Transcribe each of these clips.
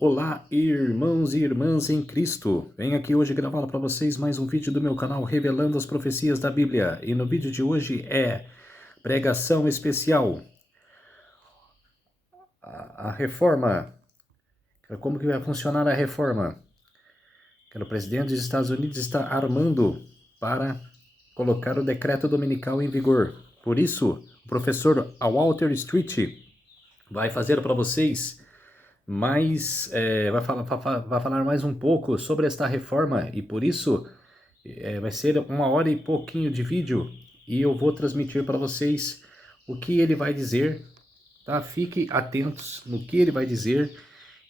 Olá, irmãos e irmãs em Cristo! Venho aqui hoje gravar para vocês mais um vídeo do meu canal revelando as profecias da Bíblia. E no vídeo de hoje é pregação especial. A reforma. Como que vai funcionar a reforma? Que o presidente dos Estados Unidos está armando para colocar o decreto dominical em vigor. Por isso, o professor Walter Street vai fazer para vocês vai falar mais um pouco sobre esta reforma e por isso vai ser 1 hora e pouquinho de vídeo e eu vou transmitir para vocês o que ele vai dizer, tá? Fiquem atentos no que ele vai dizer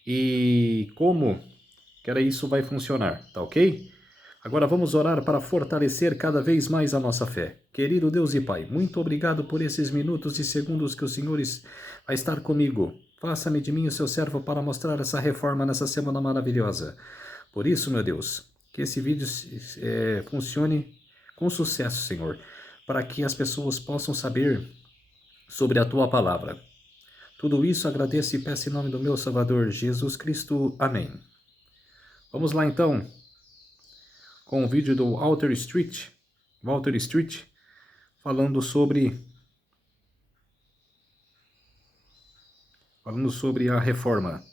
e como que isso vai funcionar, tá ok? Agora vamos orar para fortalecer cada vez mais a nossa fé. Querido Deus e Pai, muito obrigado por esses minutos e segundos que o Senhor vai estar comigo. Faça-me de mim o seu servo para mostrar essa reforma nessa semana maravilhosa. Por isso, meu Deus, que esse vídeo funcione com sucesso, Senhor, para que as pessoas possam saber sobre a Tua palavra. Tudo isso agradeço e peço em nome do meu Salvador, Jesus Cristo. Amém. Vamos lá então com o vídeo do Walter Street, falando sobre a reforma.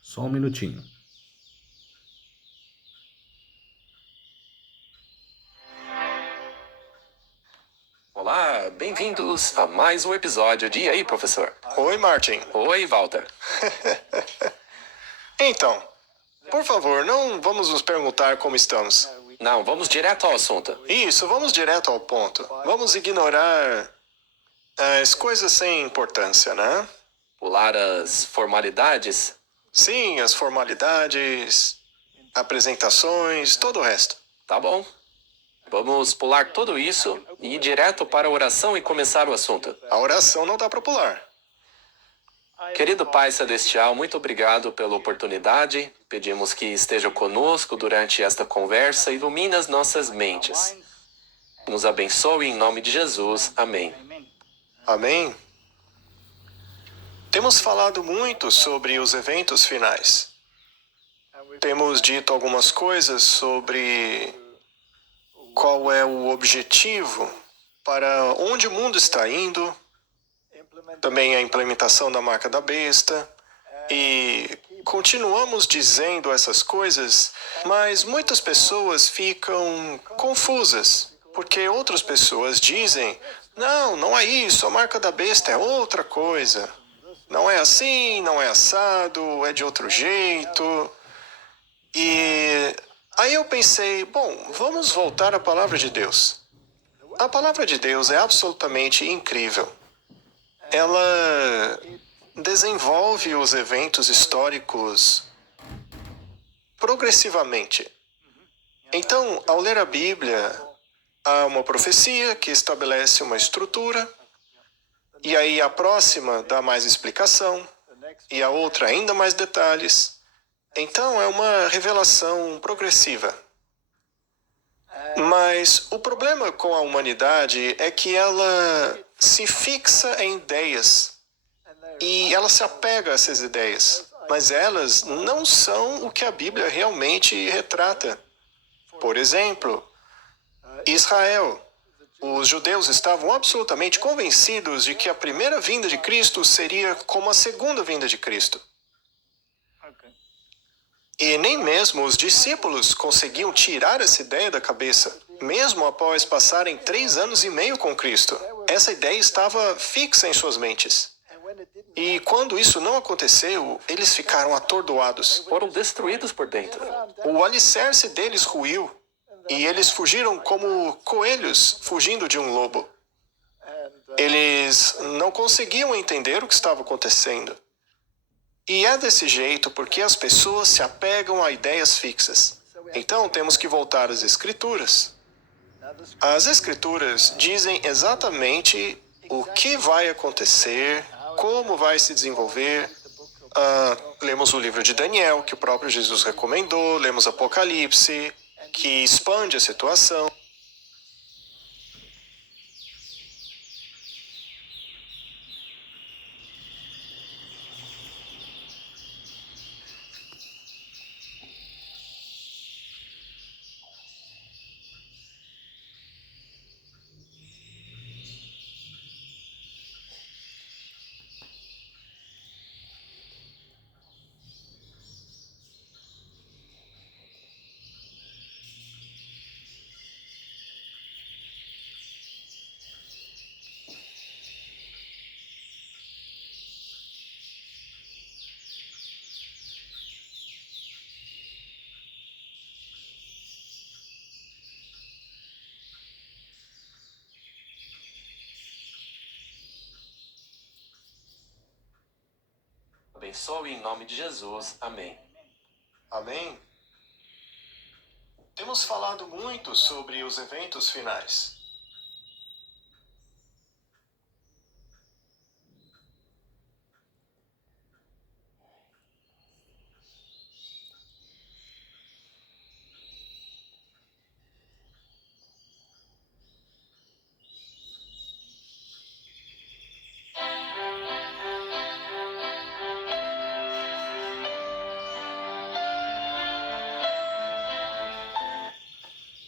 Só um minutinho. Olá, bem-vindos a mais um episódio de E aí, professor? Oi, Martin. Oi, Walter. Então, por favor, não vamos nos perguntar como estamos. Não, vamos direto ao assunto. Isso, vamos direto ao ponto. Vamos ignorar as coisas sem importância, né? Pular as formalidades? Sim, as formalidades, apresentações, todo o resto. Tá bom. Vamos pular tudo isso e ir direto para a oração e começar o assunto. A oração não dá para pular. Querido Pai Celestial, muito obrigado pela oportunidade. Pedimos que esteja conosco durante esta conversa e ilumine as nossas mentes. Nos abençoe em nome de Jesus. Amém. Amém? Temos falado muito sobre os eventos finais. Temos dito algumas coisas sobre qual é o objetivo, para onde o mundo está indo, também a implementação da marca da besta, e continuamos dizendo essas coisas, mas muitas pessoas ficam confusas, porque outras pessoas dizem, não é isso, a marca da besta é outra coisa. Não é assim, não é assado, é de outro jeito. E aí eu pensei, bom, vamos voltar à palavra de Deus. A palavra de Deus é absolutamente incrível. Ela desenvolve os eventos históricos progressivamente. Então, ao ler a Bíblia, há uma profecia que estabelece uma estrutura, e aí a próxima dá mais explicação, e a outra ainda mais detalhes. Então, é uma revelação progressiva. Mas o problema com a humanidade é que ela se fixa em ideias e ela se apega a essas ideias, mas elas não são o que a Bíblia realmente retrata. Por exemplo, Israel. Os judeus estavam absolutamente convencidos de que a primeira vinda de Cristo seria como a segunda vinda de Cristo. E nem mesmo os discípulos conseguiam tirar essa ideia da cabeça, mesmo após passarem 3 anos e meio com Cristo. Essa ideia estava fixa em suas mentes. E quando isso não aconteceu, eles ficaram atordoados. Foram destruídos por dentro. O alicerce deles ruiu, e eles fugiram como coelhos fugindo de um lobo. Eles não conseguiam entender o que estava acontecendo. E é desse jeito porque as pessoas se apegam a ideias fixas. Então temos que voltar às Escrituras. As Escrituras dizem exatamente o que vai acontecer, como vai se desenvolver. Lemos o livro de Daniel, que o próprio Jesus recomendou, lemos Apocalipse, que expande a situação. Abençoe em nome de Jesus. Amém. Amém? Temos falado muito sobre os eventos finais.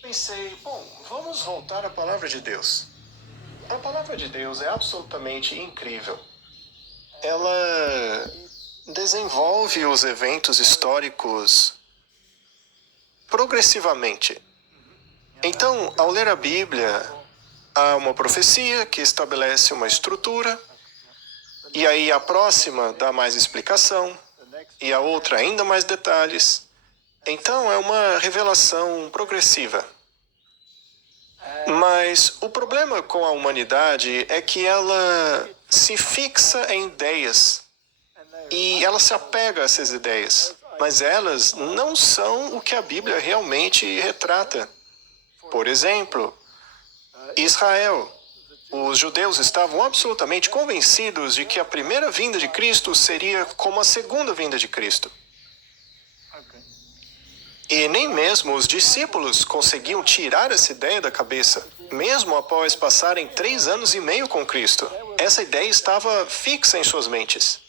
Pensei, bom, vamos voltar à palavra de Deus. A palavra de Deus é absolutamente incrível. Ela desenvolve os eventos históricos progressivamente. Então, ao ler a Bíblia, há uma profecia que estabelece uma estrutura, e aí a próxima dá mais explicação, e a outra ainda mais detalhes. Então, é uma revelação progressiva. Mas o problema com a humanidade é que ela se fixa em ideias e ela se apega a essas ideias, mas elas não são o que a Bíblia realmente retrata. Por exemplo, Israel. Os judeus estavam absolutamente convencidos de que a primeira vinda de Cristo seria como a segunda vinda de Cristo. E nem mesmo os discípulos conseguiam tirar essa ideia da cabeça, mesmo após passarem 3 anos e meio com Cristo. Essa ideia estava fixa em suas mentes.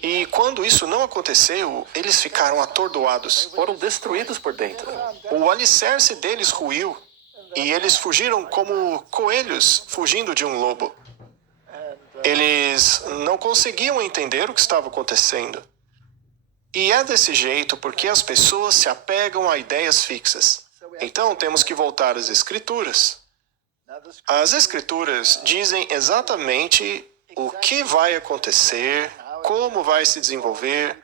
E quando isso não aconteceu, eles ficaram atordoados. Foram destruídos por dentro. O alicerce deles ruiu, e eles fugiram como coelhos fugindo de um lobo. Eles não conseguiam entender o que estava acontecendo. E é desse jeito porque as pessoas se apegam a ideias fixas. Então temos que voltar às Escrituras. As Escrituras dizem exatamente o que vai acontecer, como vai se desenvolver.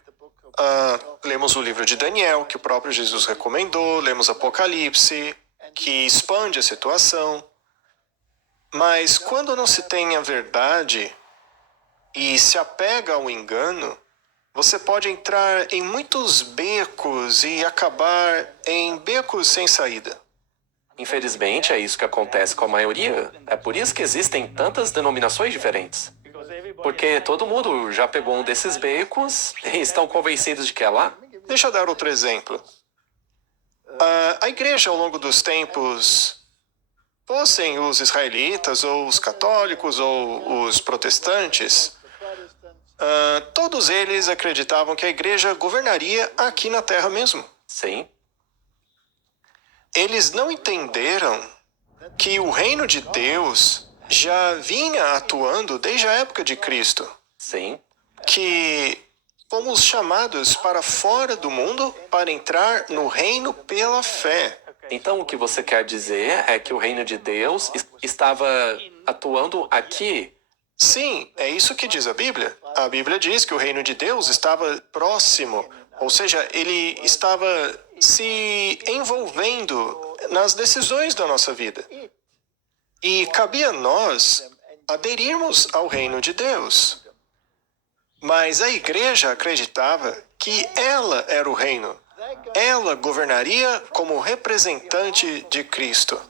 Lemos o livro de Daniel, que o próprio Jesus recomendou, lemos Apocalipse, que expande a situação. Mas quando não se tem a verdade e se apega ao engano, você pode entrar em muitos becos e acabar em becos sem saída. Infelizmente, é isso que acontece com a maioria. É por isso que existem tantas denominações diferentes. Porque todo mundo já pegou um desses becos e estão convencidos de que é lá. Deixa eu dar outro exemplo. A igreja, ao longo dos tempos, fossem os israelitas, ou os católicos, ou os protestantes, todos eles acreditavam que a igreja governaria aqui na terra mesmo. Sim. Eles não entenderam que o reino de Deus já vinha atuando desde a época de Cristo. Sim. Que fomos chamados para fora do mundo para entrar no reino pela fé. Então, o que você quer dizer é que o reino de Deus estava atuando aqui? Sim, é isso que diz a Bíblia. A Bíblia diz que o reino de Deus estava próximo, ou seja, ele estava se envolvendo nas decisões da nossa vida. E cabia a nós aderirmos ao reino de Deus. Mas a igreja acreditava que ela era o reino. Ela governaria como representante de Cristo.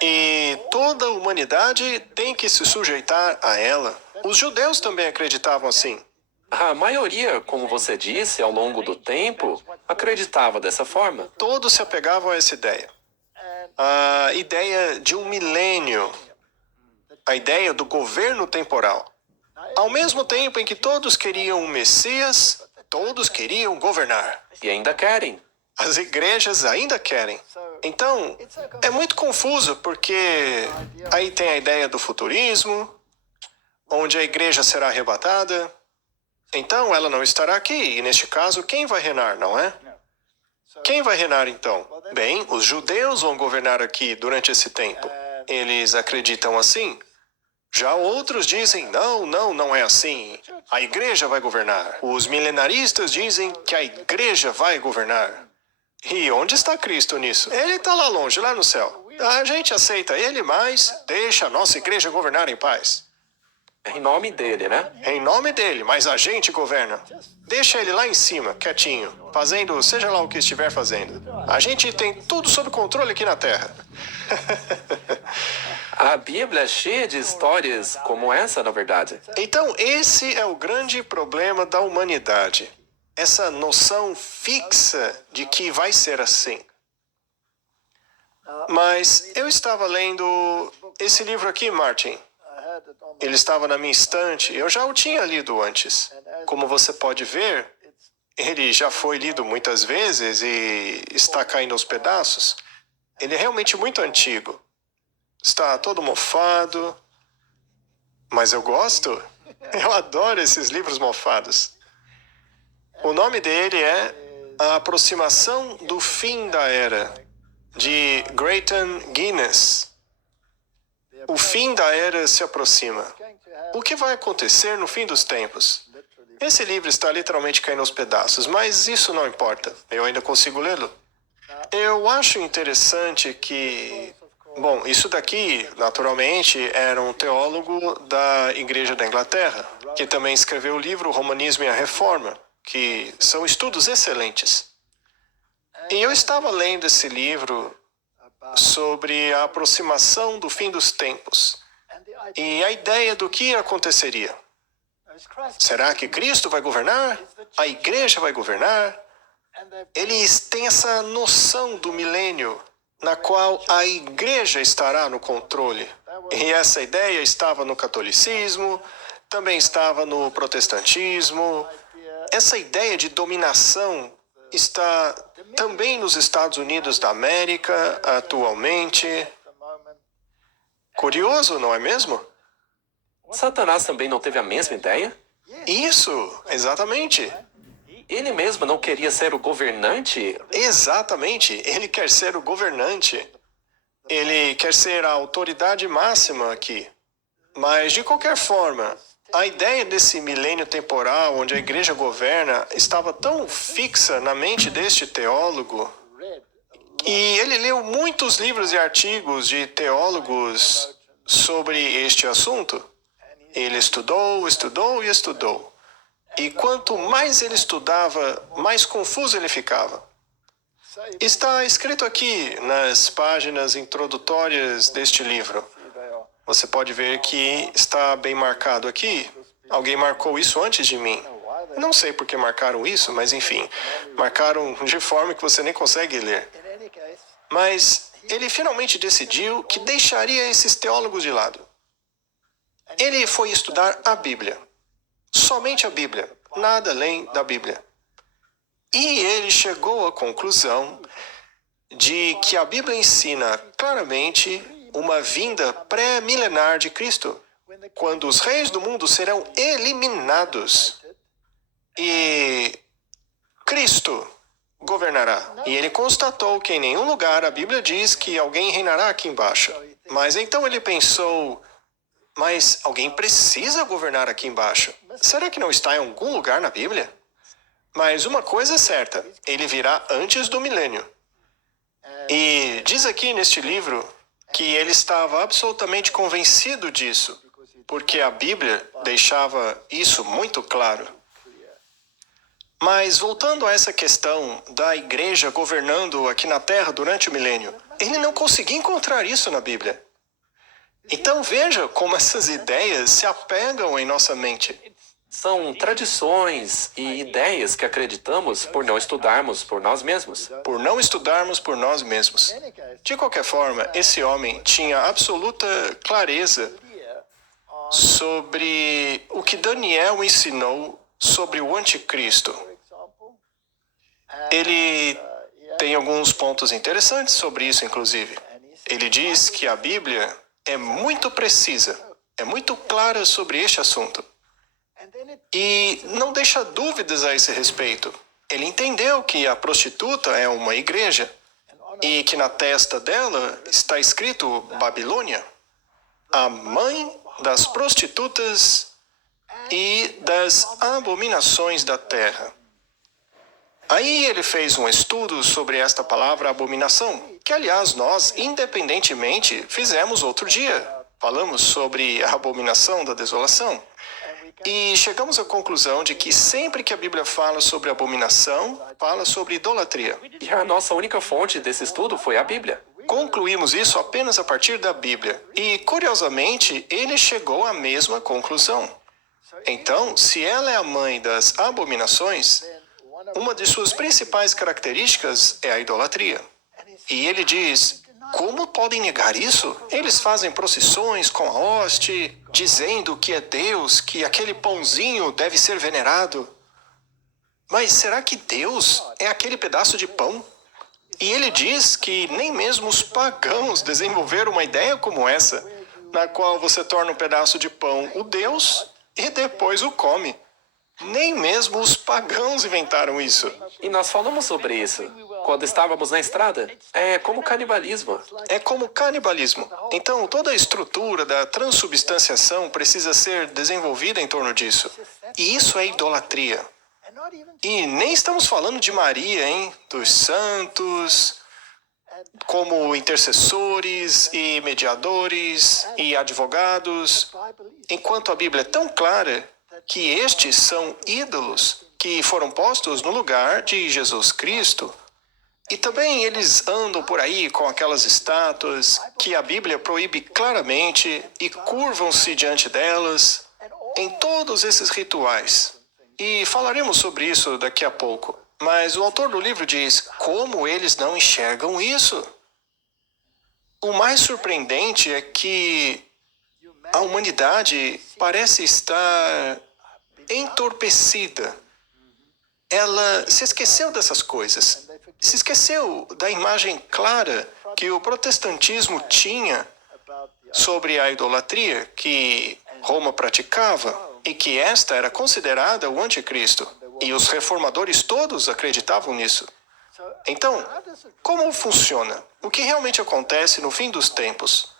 E toda a humanidade tem que se sujeitar a ela. Os judeus também acreditavam assim. A maioria, como você disse, ao longo do tempo, acreditava dessa forma. Todos se apegavam a essa ideia. A ideia de um milênio. A ideia do governo temporal. Ao mesmo tempo em que todos queriam um Messias, todos queriam governar. E ainda querem. As igrejas ainda querem. Então, é muito confuso porque aí tem a ideia do futurismo, onde a igreja será arrebatada. Então, ela não estará aqui. E neste caso, quem vai reinar, não é? Quem vai reinar então? Bem, os judeus vão governar aqui durante esse tempo. Eles acreditam assim. Já outros dizem, não é assim. A igreja vai governar. Os milenaristas dizem que a igreja vai governar. E onde está Cristo nisso? Ele está lá longe, lá no céu. A gente aceita ele, mas deixa a nossa igreja governar em paz. Em nome dele, né? Em nome dele, mas a gente governa. Deixa ele lá em cima, quietinho, fazendo seja lá o que estiver fazendo. A gente tem tudo sob controle aqui na Terra. A Bíblia é cheia de histórias como essa, na verdade. Então, esse é o grande problema da humanidade. Essa noção fixa de que vai ser assim. Mas eu estava lendo esse livro aqui, Martin. Ele estava na minha estante, eu já o tinha lido antes. Como você pode ver, ele já foi lido muitas vezes e está caindo aos pedaços. Ele é realmente muito antigo. Está todo mofado. Mas eu gosto. Eu adoro esses livros mofados. O nome dele é A Aproximação do Fim da Era, de Grayton Guinness. O fim da era se aproxima. O que vai acontecer no fim dos tempos? Esse livro está literalmente caindo aos pedaços, mas isso não importa. Eu ainda consigo lê-lo. Eu acho interessante que... Bom, isso daqui, naturalmente, era um teólogo da Igreja da Inglaterra, que também escreveu o livro O Romanismo e a Reforma, que são estudos excelentes. E eu estava lendo esse livro sobre a aproximação do fim dos tempos e a ideia do que aconteceria. Será que Cristo vai governar? A igreja vai governar? Eles têm essa noção do milênio na qual a igreja estará no controle. E essa ideia estava no catolicismo, também estava no protestantismo. Essa ideia de dominação está também nos Estados Unidos da América, atualmente. Curioso, não é mesmo? Satanás também não teve a mesma ideia? Isso, exatamente. Ele mesmo não queria ser o governante? Exatamente, ele quer ser o governante. Ele quer ser a autoridade máxima aqui. Mas, de qualquer forma, a ideia desse milênio temporal onde a igreja governa estava tão fixa na mente deste teólogo, e ele leu muitos livros e artigos de teólogos sobre este assunto. Ele estudou, estudou e estudou. E quanto mais ele estudava, mais confuso ele ficava. Está escrito aqui nas páginas introdutórias deste livro. Você pode ver que está bem marcado aqui. Alguém marcou isso antes de mim. Não sei por que marcaram isso, mas enfim. Marcaram de forma que você nem consegue ler. Mas ele finalmente decidiu que deixaria esses teólogos de lado. Ele foi estudar a Bíblia. Somente a Bíblia. Nada além da Bíblia. E ele chegou à conclusão de que a Bíblia ensina claramente uma vinda pré-milenar de Cristo, quando os reis do mundo serão eliminados e Cristo governará. E ele constatou que em nenhum lugar a Bíblia diz que alguém reinará aqui embaixo. Mas então ele pensou, mas alguém precisa governar aqui embaixo. Será que não está em algum lugar na Bíblia? Mas uma coisa é certa, ele virá antes do milênio. E diz aqui neste livro que ele estava absolutamente convencido disso, porque a Bíblia deixava isso muito claro. Mas voltando a essa questão da igreja governando aqui na Terra durante o milênio, ele não conseguia encontrar isso na Bíblia. Então veja como essas ideias se apegam em nossa mente. São tradições e ideias que acreditamos por não estudarmos por nós mesmos. Por não estudarmos por nós mesmos. De qualquer forma, esse homem tinha absoluta clareza sobre o que Daniel ensinou sobre o anticristo. Ele tem alguns pontos interessantes sobre isso, inclusive. Ele diz que a Bíblia é muito precisa, é muito clara sobre este assunto. E não deixa dúvidas a esse respeito. Ele entendeu que a prostituta é uma igreja e que na testa dela está escrito Babilônia, a mãe das prostitutas e das abominações da terra. Aí ele fez um estudo sobre esta palavra abominação, que aliás nós, independentemente, fizemos outro dia. falamos sobre a abominação da desolação. E chegamos à conclusão de que sempre que a Bíblia fala sobre abominação, fala sobre idolatria. E a nossa única fonte desse estudo foi a Bíblia. Concluímos isso apenas a partir da Bíblia. E, curiosamente, ele chegou à mesma conclusão. Então, se ela é a mãe das abominações, uma de suas principais características é a idolatria. E ele diz: como podem negar isso? Eles fazem procissões com a hoste, dizendo que é Deus, que aquele pãozinho deve ser venerado. Mas será que Deus é aquele pedaço de pão? E ele diz que nem mesmo os pagãos desenvolveram uma ideia como essa, na qual você torna um pedaço de pão o Deus e depois o come. Nem mesmo os pagãos inventaram isso. E nós falamos sobre isso quando estávamos na estrada. É como canibalismo. É como canibalismo. Então, toda a estrutura da transubstanciação precisa ser desenvolvida em torno disso. E isso é idolatria. E nem estamos falando de Maria, hein? Dos santos, como intercessores e mediadores e advogados, enquanto a Bíblia é tão clara que estes são ídolos que foram postos no lugar de Jesus Cristo. E também eles andam por aí com aquelas estátuas que a Bíblia proíbe claramente e curvam-se diante delas em todos esses rituais. E falaremos sobre isso daqui a pouco. Mas o autor do livro diz: como eles não enxergam isso? O mais surpreendente é que a humanidade parece estar entorpecida. Ela se esqueceu dessas coisas. Se esqueceu da imagem clara que o protestantismo tinha sobre a idolatria que Roma praticava e que esta era considerada o anticristo. E os reformadores todos acreditavam nisso. Então, como funciona? O que realmente acontece no fim dos tempos?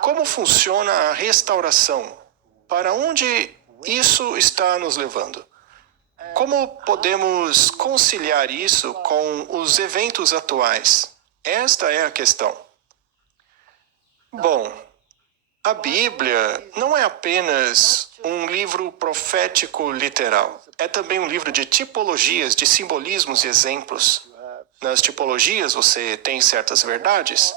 Como funciona a restauração? Para onde isso está nos levando? Como podemos conciliar isso com os eventos atuais? Esta é a questão. Bom, a Bíblia não é apenas um livro profético literal. É também um livro de tipologias, de simbolismos e exemplos. Nas tipologias você tem certas verdades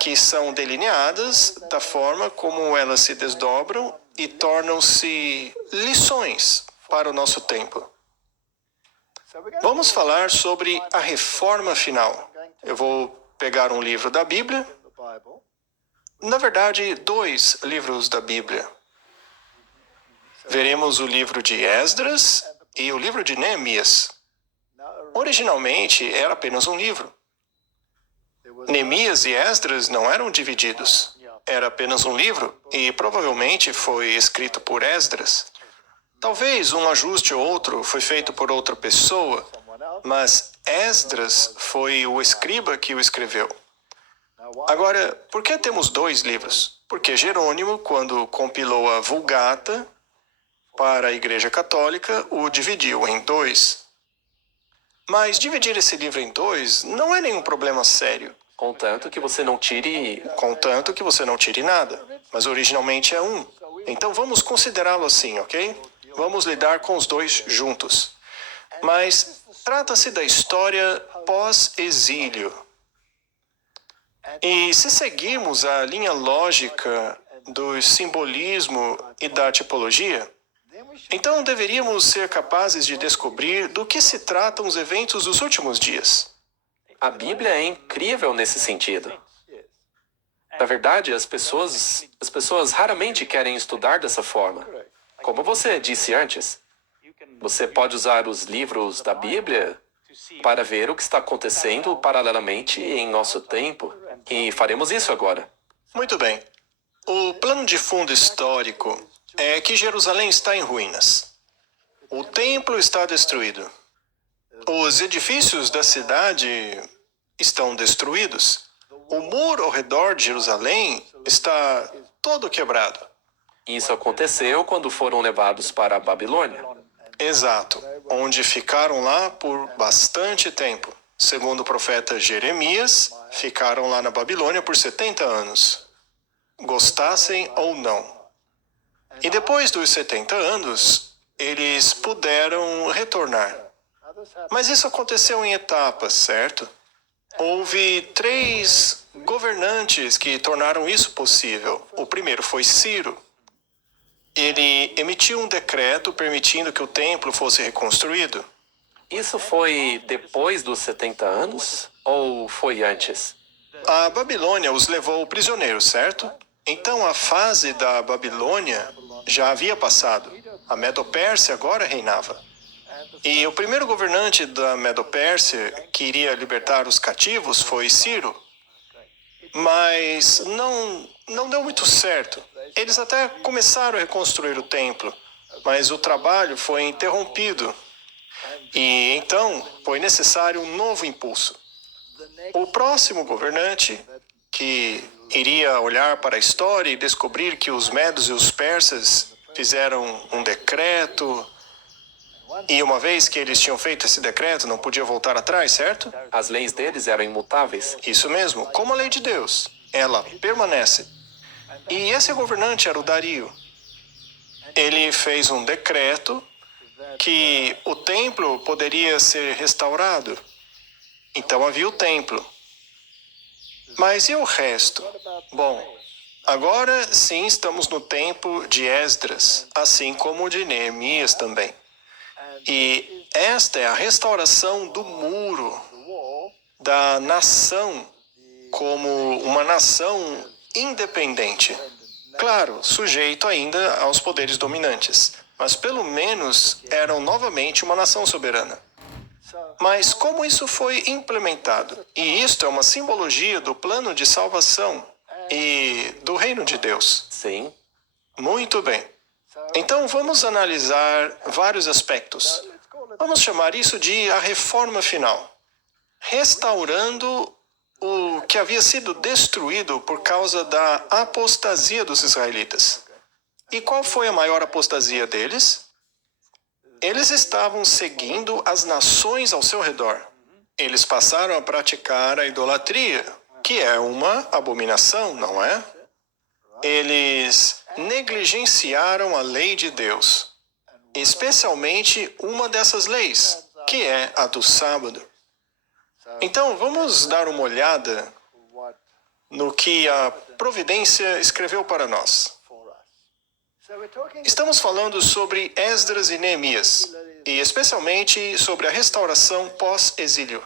que são delineadas da forma como elas se desdobram e tornam-se lições para o nosso tempo. Vamos falar sobre a reforma final. Eu vou pegar um livro da Bíblia, na verdade, 2 livros da Bíblia. Veremos o livro de Esdras e o livro de Neemias. Originalmente era apenas um livro. Neemias e Esdras não eram divididos. Era apenas um livro e provavelmente foi escrito por Esdras. Talvez um ajuste ou outro foi feito por outra pessoa, mas Esdras foi o escriba que o escreveu. Agora, por que temos 2 livros? Porque Jerônimo, quando compilou a Vulgata para a Igreja Católica, o dividiu em 2. Mas dividir esse livro em 2 não é nenhum problema sério. Contanto que você não tire... Contanto que você não tire nada. Mas originalmente é 1. Então vamos considerá-lo assim, ok? Vamos lidar com os 2 juntos. Mas trata-se da história pós-exílio. E se seguirmos a linha lógica do simbolismo e da tipologia, então deveríamos ser capazes de descobrir do que se tratam os eventos dos últimos dias. A Bíblia é incrível nesse sentido. Na verdade, as pessoas raramente querem estudar dessa forma. Como você disse antes, você pode usar os livros da Bíblia para ver o que está acontecendo paralelamente em nosso tempo. E faremos isso agora. Muito bem. O plano de fundo histórico é que Jerusalém está em ruínas. O templo está destruído. Os edifícios da cidade estão destruídos. O muro ao redor de Jerusalém está todo quebrado. Isso aconteceu quando foram levados para a Babilônia. Exato, onde ficaram lá por bastante tempo. Segundo o profeta Jeremias, ficaram lá na Babilônia por 70 anos. gostassem ou não. E depois dos 70 anos, eles puderam retornar. Mas isso aconteceu em etapas, certo? Houve 3 governantes que tornaram isso possível. O primeiro foi Ciro. Ele emitiu um decreto permitindo que o templo fosse reconstruído. Isso foi depois dos 70 anos ou foi antes? A Babilônia os levou prisioneiros, certo? Então a fase da Babilônia já havia passado. A Medo-Pérsia agora reinava. E o primeiro governante da Medo-Pérsia que iria libertar os cativos foi Ciro. Mas não deu muito certo. Eles até começaram a reconstruir o templo, mas o trabalho foi interrompido. E então foi necessário um novo impulso. O próximo governante, que iria olhar para a história e descobrir que os medos e os persas fizeram um decreto, e uma vez que eles tinham feito esse decreto, não podia voltar atrás, certo? As leis deles eram imutáveis. Isso mesmo, como a lei de Deus. Ela permanece. E esse governante era o Dario. Ele fez um decreto que o templo poderia ser restaurado. Então havia o templo. Mas e o resto? Bom, agora sim estamos no tempo de Esdras, assim como o de Neemias também. E esta é a restauração do muro, da nação como uma nação independente. Claro, sujeito ainda aos poderes dominantes, mas pelo menos eram novamente uma nação soberana. Mas como isso foi implementado? E isto é uma simbologia do plano de salvação e do reino de Deus. Sim. Muito bem. Então vamos analisar vários aspectos. Vamos chamar isso de a reforma final. Restaurando o que havia sido destruído por causa da apostasia dos israelitas. E qual foi a maior apostasia deles? Eles estavam seguindo as nações ao seu redor. Eles passaram a praticar a idolatria, que é uma abominação, não é? Eles negligenciaram a lei de Deus, especialmente uma dessas leis, que é a do sábado. Então, vamos dar uma olhada no que a providência escreveu para nós. Estamos falando sobre Esdras e Neemias, e especialmente sobre a restauração pós-exílio.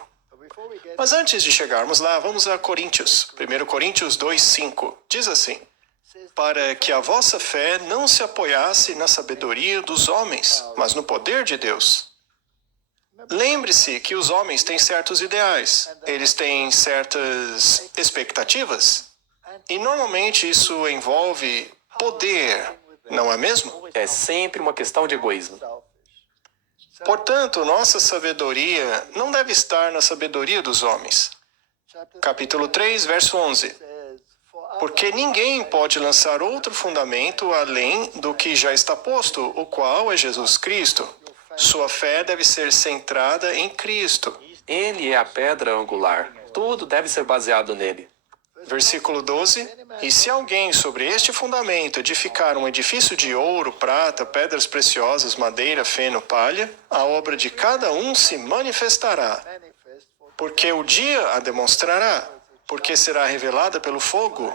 Mas antes de chegarmos lá, vamos a Coríntios. 1 Coríntios 2:5. Diz assim: para que a vossa fé não se apoiasse na sabedoria dos homens, mas no poder de Deus. Lembre-se que os homens têm certos ideais, eles têm certas expectativas, e normalmente isso envolve poder, não é mesmo? É sempre uma questão de egoísmo. Portanto, nossa sabedoria não deve estar na sabedoria dos homens. Capítulo 3, verso 11. Porque ninguém pode lançar outro fundamento além do que já está posto, o qual é Jesus Cristo. Sua fé deve ser centrada em Cristo. Ele é a pedra angular. Tudo deve ser baseado nele. Versículo 12. E se alguém sobre este fundamento edificar um edifício de ouro, prata, pedras preciosas, madeira, feno, palha, a obra de cada um se manifestará, porque o dia a demonstrará, porque será revelada pelo fogo.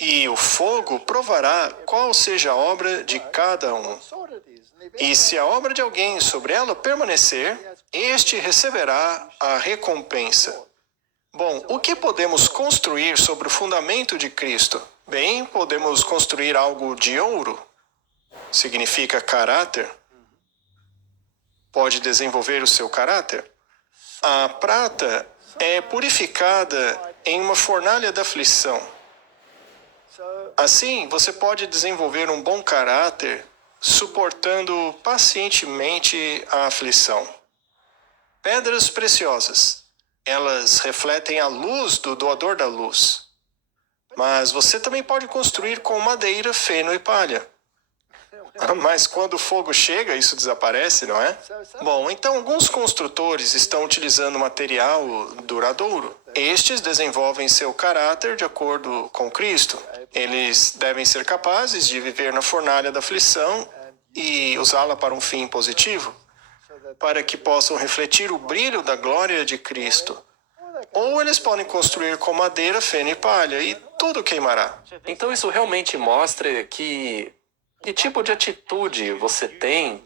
E o fogo provará qual seja a obra de cada um. E se a obra de alguém sobre ela permanecer, este receberá a recompensa. Bom, o que podemos construir sobre o fundamento de Cristo? Bem, podemos construir algo de ouro. Significa caráter. Pode desenvolver o seu caráter. A prata é purificada em uma fornalha da aflição. Assim, você pode desenvolver um bom caráter suportando pacientemente a aflição. Pedras preciosas. Elas refletem a luz do doador da luz. Mas você também pode construir com madeira, feno e palha. Mas quando o fogo chega, isso desaparece, não é? Bom, então alguns construtores estão utilizando material duradouro. Estes desenvolvem seu caráter de acordo com Cristo. Eles devem ser capazes de viver na fornalha da aflição e usá-la para um fim positivo, para que possam refletir o brilho da glória de Cristo. Ou eles podem construir com madeira, feno e palha, e tudo queimará. Então isso realmente mostra que tipo de atitude você tem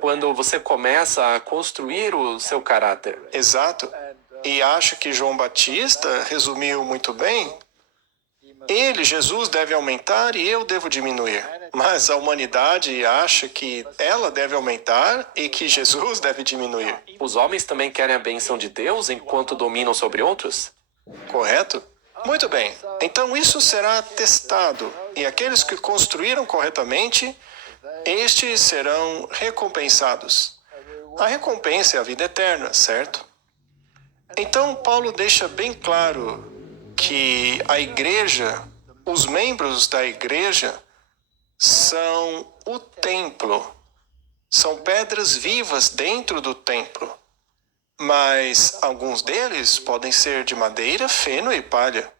quando você começa a construir o seu caráter. Exato. E acho que João Batista resumiu muito bem. Ele, Jesus, deve aumentar e eu devo diminuir. Mas a humanidade acha que ela deve aumentar e que Jesus deve diminuir. Os homens também querem a bênção de Deus enquanto dominam sobre outros? Correto? Muito bem. Então isso será testado. E aqueles que construíram corretamente, estes serão recompensados. A recompensa é a vida eterna, certo? Então Paulo deixa bem claro que a igreja, os membros da igreja, são o templo. São pedras vivas dentro do templo. Mas alguns deles podem ser de madeira, feno e palha.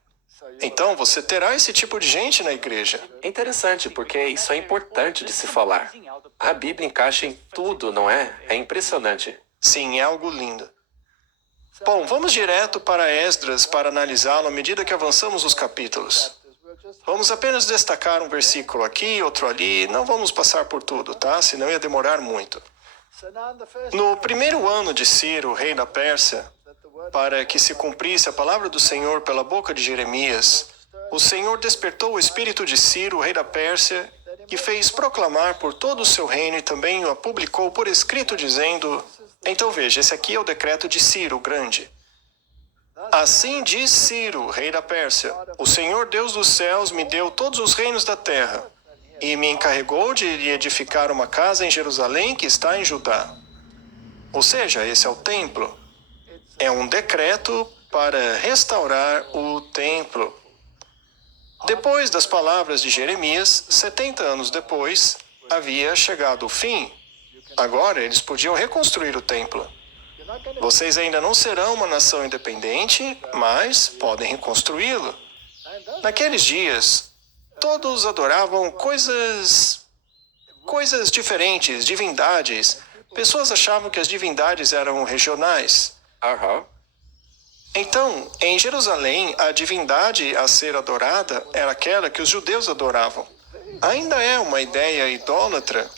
Então você terá esse tipo de gente na igreja. É interessante, porque isso é importante de se falar. A Bíblia encaixa em tudo, não é? É impressionante. Sim, é algo lindo. Bom, vamos direto para Esdras para analisá-lo à medida que avançamos os capítulos. Vamos apenas destacar um versículo aqui, outro ali. Não vamos passar por tudo, tá? Senão ia demorar muito. No primeiro ano de Ciro, rei da Pérsia, para que se cumprisse a palavra do Senhor pela boca de Jeremias, o Senhor despertou o espírito de Ciro, rei da Pérsia, e fez proclamar por todo o seu reino e também o publicou por escrito, dizendo... Então veja, esse aqui é o decreto de Ciro, o grande. Assim diz Ciro, rei da Pérsia, o Senhor Deus dos céus me deu todos os reinos da terra, e me encarregou de lhe edificar uma casa em Jerusalém que está em Judá. Ou seja, esse é o templo. É um decreto para restaurar o templo. Depois das palavras de Jeremias, 70 anos depois, havia chegado o fim. Agora eles podiam reconstruir o templo. Vocês ainda não serão uma nação independente, mas podem reconstruí-lo. Naqueles dias, todos adoravam coisas diferentes, divindades. Pessoas achavam que as divindades eram regionais. Aham. Então, em Jerusalém, a divindade a ser adorada era aquela que os judeus adoravam. Ainda é uma ideia idólatra,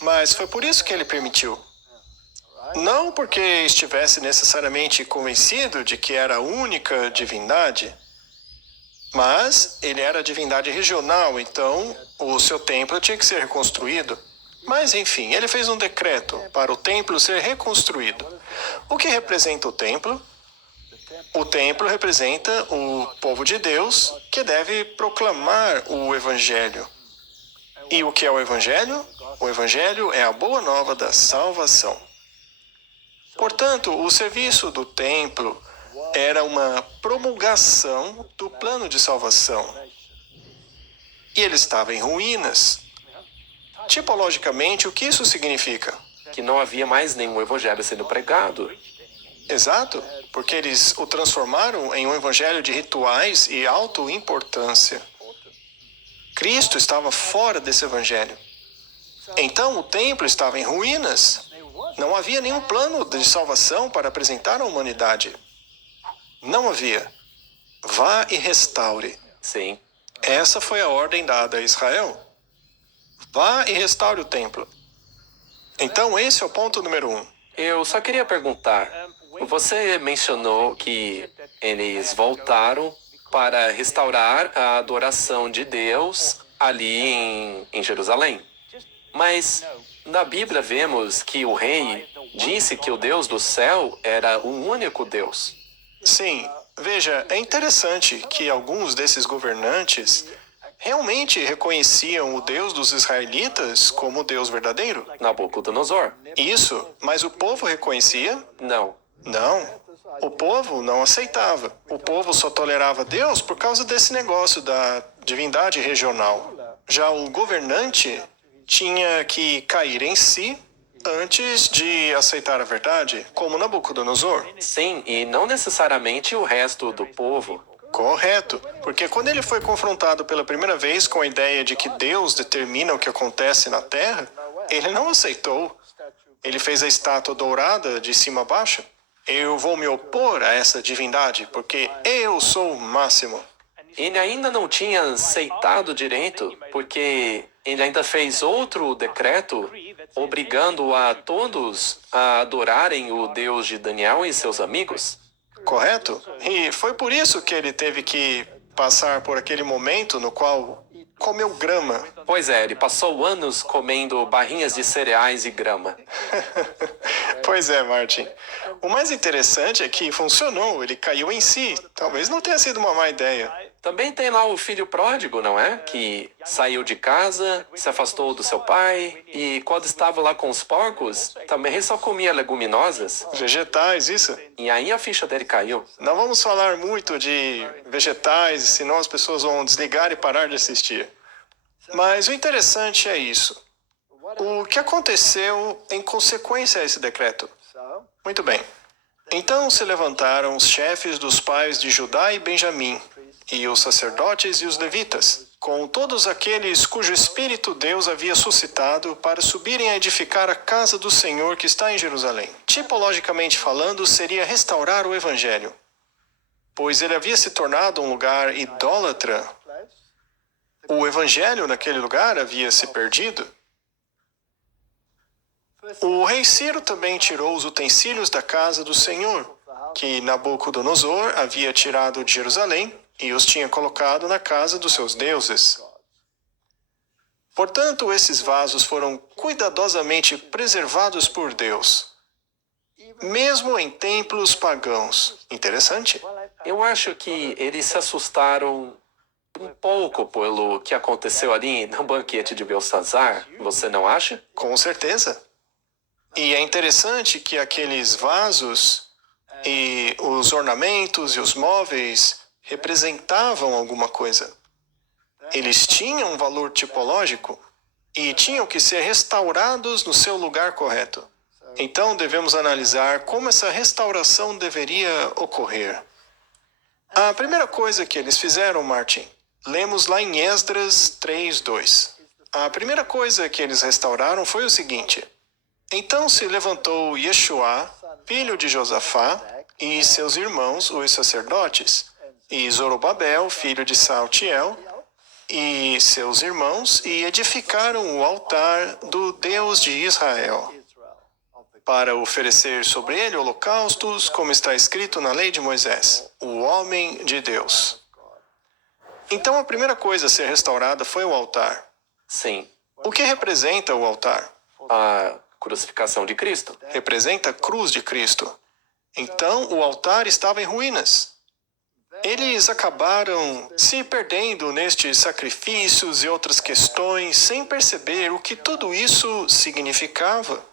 mas foi por isso que ele permitiu. Não porque estivesse necessariamente convencido de que era a única divindade, mas ele era a divindade regional, então o seu templo tinha que ser reconstruído. Mas, enfim, ele fez um decreto para o templo ser reconstruído. O que representa o templo? O templo representa o povo de Deus que deve proclamar o Evangelho. E o que é o Evangelho? O Evangelho é a boa nova da salvação. Portanto, o serviço do templo era uma promulgação do plano de salvação. E ele estava em ruínas. Tipologicamente, o que isso significa? Que não havia mais nenhum evangelho sendo pregado. Exato, porque eles o transformaram em um evangelho de rituais e autoimportância. Cristo estava fora desse evangelho. Então o templo estava em ruínas. Não havia nenhum plano de salvação para apresentar à humanidade. Não havia. Vá e restaure. Sim. Essa foi a ordem dada a Israel. Vá e restaure o templo. Então esse é o ponto número 1. Eu só queria perguntar, você mencionou que eles voltaram para restaurar a adoração de Deus ali em Jerusalém. Mas na Bíblia vemos que o rei disse que o Deus do céu era o único Deus. Sim, veja, é interessante que alguns desses governantes realmente reconheciam o Deus dos israelitas como o Deus verdadeiro. Nabucodonosor. Isso, mas o povo reconhecia? Não. Não. O povo não aceitava. O povo só tolerava Deus por causa desse negócio da divindade regional. Já o governante tinha que cair em si antes de aceitar a verdade, como Nabucodonosor. Sim, e não necessariamente o resto do povo. Correto, porque quando ele foi confrontado pela primeira vez com a ideia de que Deus determina o que acontece na Terra, ele não aceitou. Ele fez a estátua dourada de cima a baixo. Eu vou me opor a essa divindade, porque eu sou o máximo. Ele ainda não tinha aceitado direito, porque ele ainda fez outro decreto obrigando a todos a adorarem o Deus de Daniel e seus amigos. Correto? E foi por isso que ele teve que passar por aquele momento no qual comeu grama. Pois é, ele passou anos comendo barrinhas de cereais e grama. Pois é, Martin. O mais interessante é que funcionou, ele caiu em si. Talvez não tenha sido uma má ideia. Também tem lá o filho pródigo, não é? Que saiu de casa, se afastou do seu pai e quando estava lá com os porcos, também só comia leguminosas. Vegetais, isso? E aí a ficha dele caiu. Não vamos falar muito de vegetais, senão as pessoas vão desligar e parar de assistir. Mas o interessante é isso. O que aconteceu em consequência a esse decreto? Muito bem. Então se levantaram os chefes dos pais de Judá e Benjamim, e os sacerdotes e os levitas, com todos aqueles cujo espírito Deus havia suscitado para subirem a edificar a casa do Senhor que está em Jerusalém. Tipologicamente falando, seria restaurar o evangelho, pois ele havia se tornado um lugar idólatra. O evangelho naquele lugar havia se perdido. O rei Ciro também tirou os utensílios da casa do Senhor, que Nabucodonosor havia tirado de Jerusalém, e os tinha colocado na casa dos seus deuses. Portanto, esses vasos foram cuidadosamente preservados por Deus, mesmo em templos pagãos. Interessante? Eu acho que eles se assustaram um pouco pelo que aconteceu ali no banquete de Belsazar, você não acha? Com certeza. E é interessante que aqueles vasos e os ornamentos e os móveis representavam alguma coisa. Eles tinham um valor tipológico e tinham que ser restaurados no seu lugar correto. Então devemos analisar como essa restauração deveria ocorrer. A primeira coisa que eles fizeram, Martin, lemos lá em Esdras 3:2. A primeira coisa que eles restauraram foi o seguinte: então se levantou Yeshua, filho de Josafá, e seus irmãos, os sacerdotes, e Zorobabel, filho de Saltiel, e seus irmãos, e edificaram o altar do Deus de Israel, para oferecer sobre ele holocaustos, como está escrito na lei de Moisés, o homem de Deus. Então a primeira coisa a ser restaurada foi o altar. Sim. O que representa o altar? A crucificação de Cristo. Representa a cruz de Cristo. Então o altar estava em ruínas. Eles acabaram se perdendo nestes sacrifícios e outras questões sem perceber o que tudo isso significava.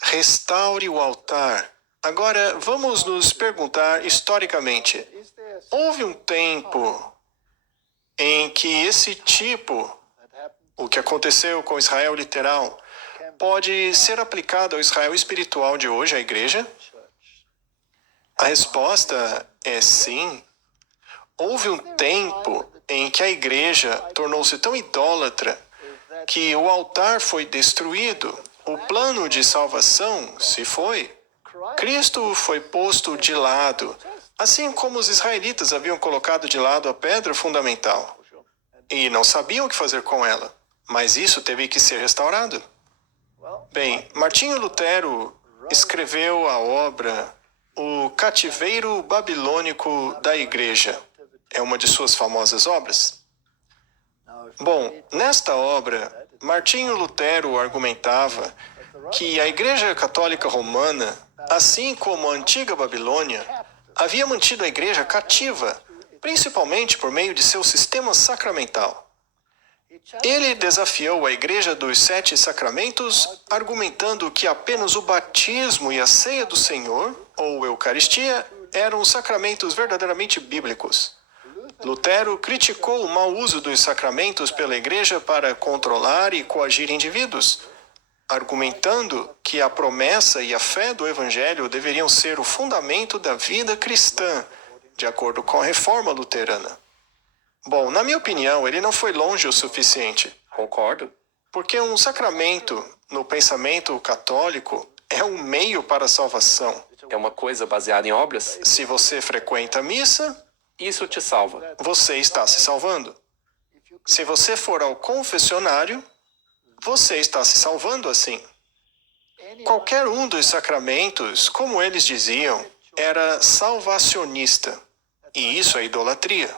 Restaure o altar. Agora, vamos nos perguntar historicamente. Houve um tempo em que esse tipo, o que aconteceu com Israel literal, pode ser aplicado ao Israel espiritual de hoje, à igreja? A resposta é sim. Houve um tempo em que a igreja tornou-se tão idólatra que o altar foi destruído, o plano de salvação se foi. Cristo foi posto de lado, assim como os israelitas haviam colocado de lado a pedra fundamental. E não sabiam o que fazer com ela, mas isso teve que ser restaurado. Bem, Martinho Lutero escreveu a obra O Cativeiro Babilônico da Igreja. É uma de suas famosas obras. Bom, nesta obra, Martinho Lutero argumentava que a Igreja Católica Romana, assim como a antiga Babilônia, havia mantido a Igreja cativa, principalmente por meio de seu sistema sacramental. Ele desafiou a Igreja dos 7 Sacramentos, argumentando que apenas o batismo e a ceia do Senhor, ou Eucaristia, eram sacramentos verdadeiramente bíblicos. Lutero criticou o mau uso dos sacramentos pela Igreja para controlar e coagir indivíduos, argumentando que a promessa e a fé do Evangelho deveriam ser o fundamento da vida cristã, de acordo com a reforma luterana. Bom, na minha opinião, ele não foi longe o suficiente. Concordo. Porque um sacramento, no pensamento católico, é um meio para a salvação. É uma coisa baseada em obras? Se você frequenta a missa, Isso te salva. você está se salvando. Se você for ao confessionário, você está se salvando assim. Qualquer um dos sacramentos, como eles diziam, era salvacionista. E isso é idolatria.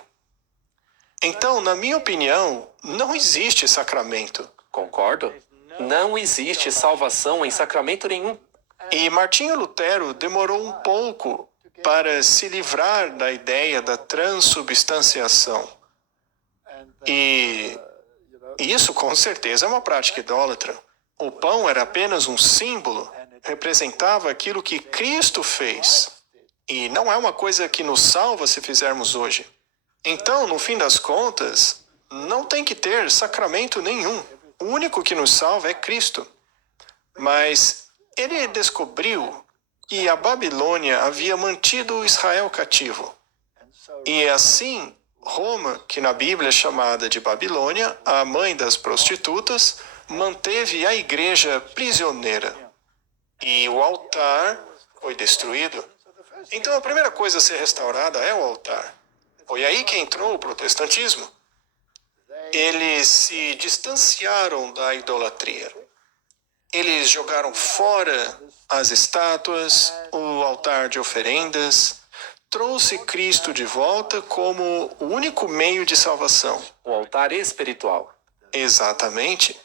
Então, na minha opinião, não existe sacramento. Concordo. Não existe salvação em sacramento nenhum. E Martinho Lutero demorou um pouco para se livrar da ideia da transubstanciação. E isso, com certeza, é uma prática idólatra. O pão era apenas um símbolo, representava aquilo que Cristo fez. E não é uma coisa que nos salva se fizermos hoje. Então, no fim das contas, não tem que ter sacramento nenhum. O único que nos salva é Cristo. Mas ele descobriu que a Babilônia havia mantido Israel cativo. E assim, Roma, que na Bíblia é chamada de Babilônia, a mãe das prostitutas, manteve a igreja prisioneira. E o altar foi destruído. Então a primeira coisa a ser restaurada é o altar. Foi aí que entrou o protestantismo. Eles se distanciaram da idolatria. Eles jogaram fora as estátuas, o altar de oferendas, trouxe Cristo de volta como o único meio de salvação. O altar espiritual. Exatamente.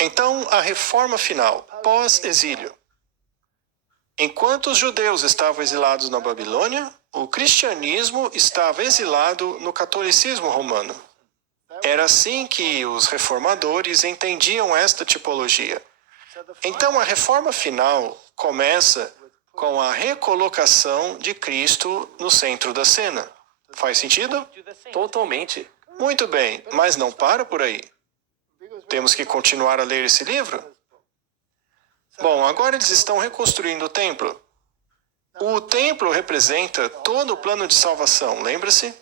Então, a reforma final, pós-exílio. Enquanto os judeus estavam exilados na Babilônia, o cristianismo estava exilado no catolicismo romano. Era assim que os reformadores entendiam esta tipologia. Então, a reforma final começa com a recolocação de Cristo no centro da cena. Faz sentido? Totalmente. Muito bem, mas não para por aí. Temos que continuar a ler esse livro? Bom, agora eles estão reconstruindo o templo. O templo representa todo o plano de salvação, lembra-se?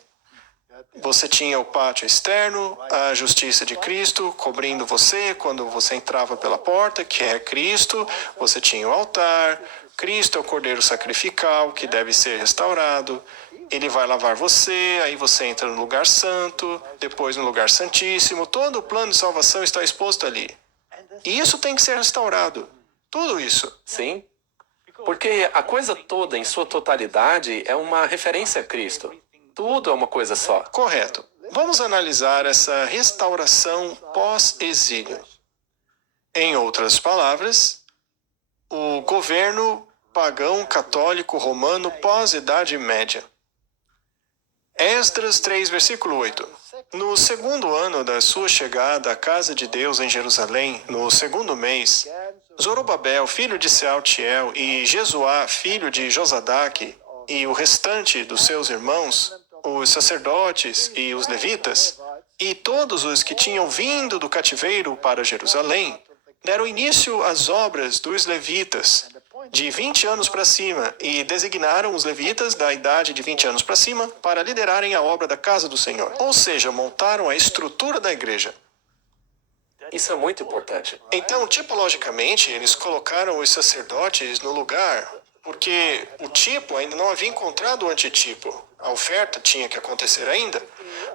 Você tinha o pátio externo, a justiça de Cristo cobrindo você quando você entrava pela porta, que é Cristo. Você tinha o altar. Cristo é o cordeiro sacrificial, que deve ser restaurado. Ele vai lavar você, aí você entra no lugar santo, depois no lugar santíssimo. Todo o plano de salvação está exposto ali. E isso tem que ser restaurado. Tudo isso. Sim. Porque a coisa toda, em sua totalidade, é uma referência a Cristo. Tudo é uma coisa só. Correto. Vamos analisar essa restauração pós-exílio. Em outras palavras, o governo pagão católico romano pós-Idade Média. Esdras 3, versículo 8. No segundo ano da sua chegada à casa de Deus em Jerusalém, no segundo mês, Zorobabel, filho de Sealtiel, e Jesuá, filho de Josadaque, e o restante dos seus irmãos, os sacerdotes e os levitas, e todos os que tinham vindo do cativeiro para Jerusalém, deram início às obras dos levitas, de 20 anos para cima, e designaram os levitas da idade de 20 anos para cima para liderarem a obra da casa do Senhor. Ou seja, montaram a estrutura da igreja. Isso é muito importante. Então, tipologicamente, eles colocaram os sacerdotes no lugar, porque o tipo ainda não havia encontrado o antitipo. A oferta tinha que acontecer ainda.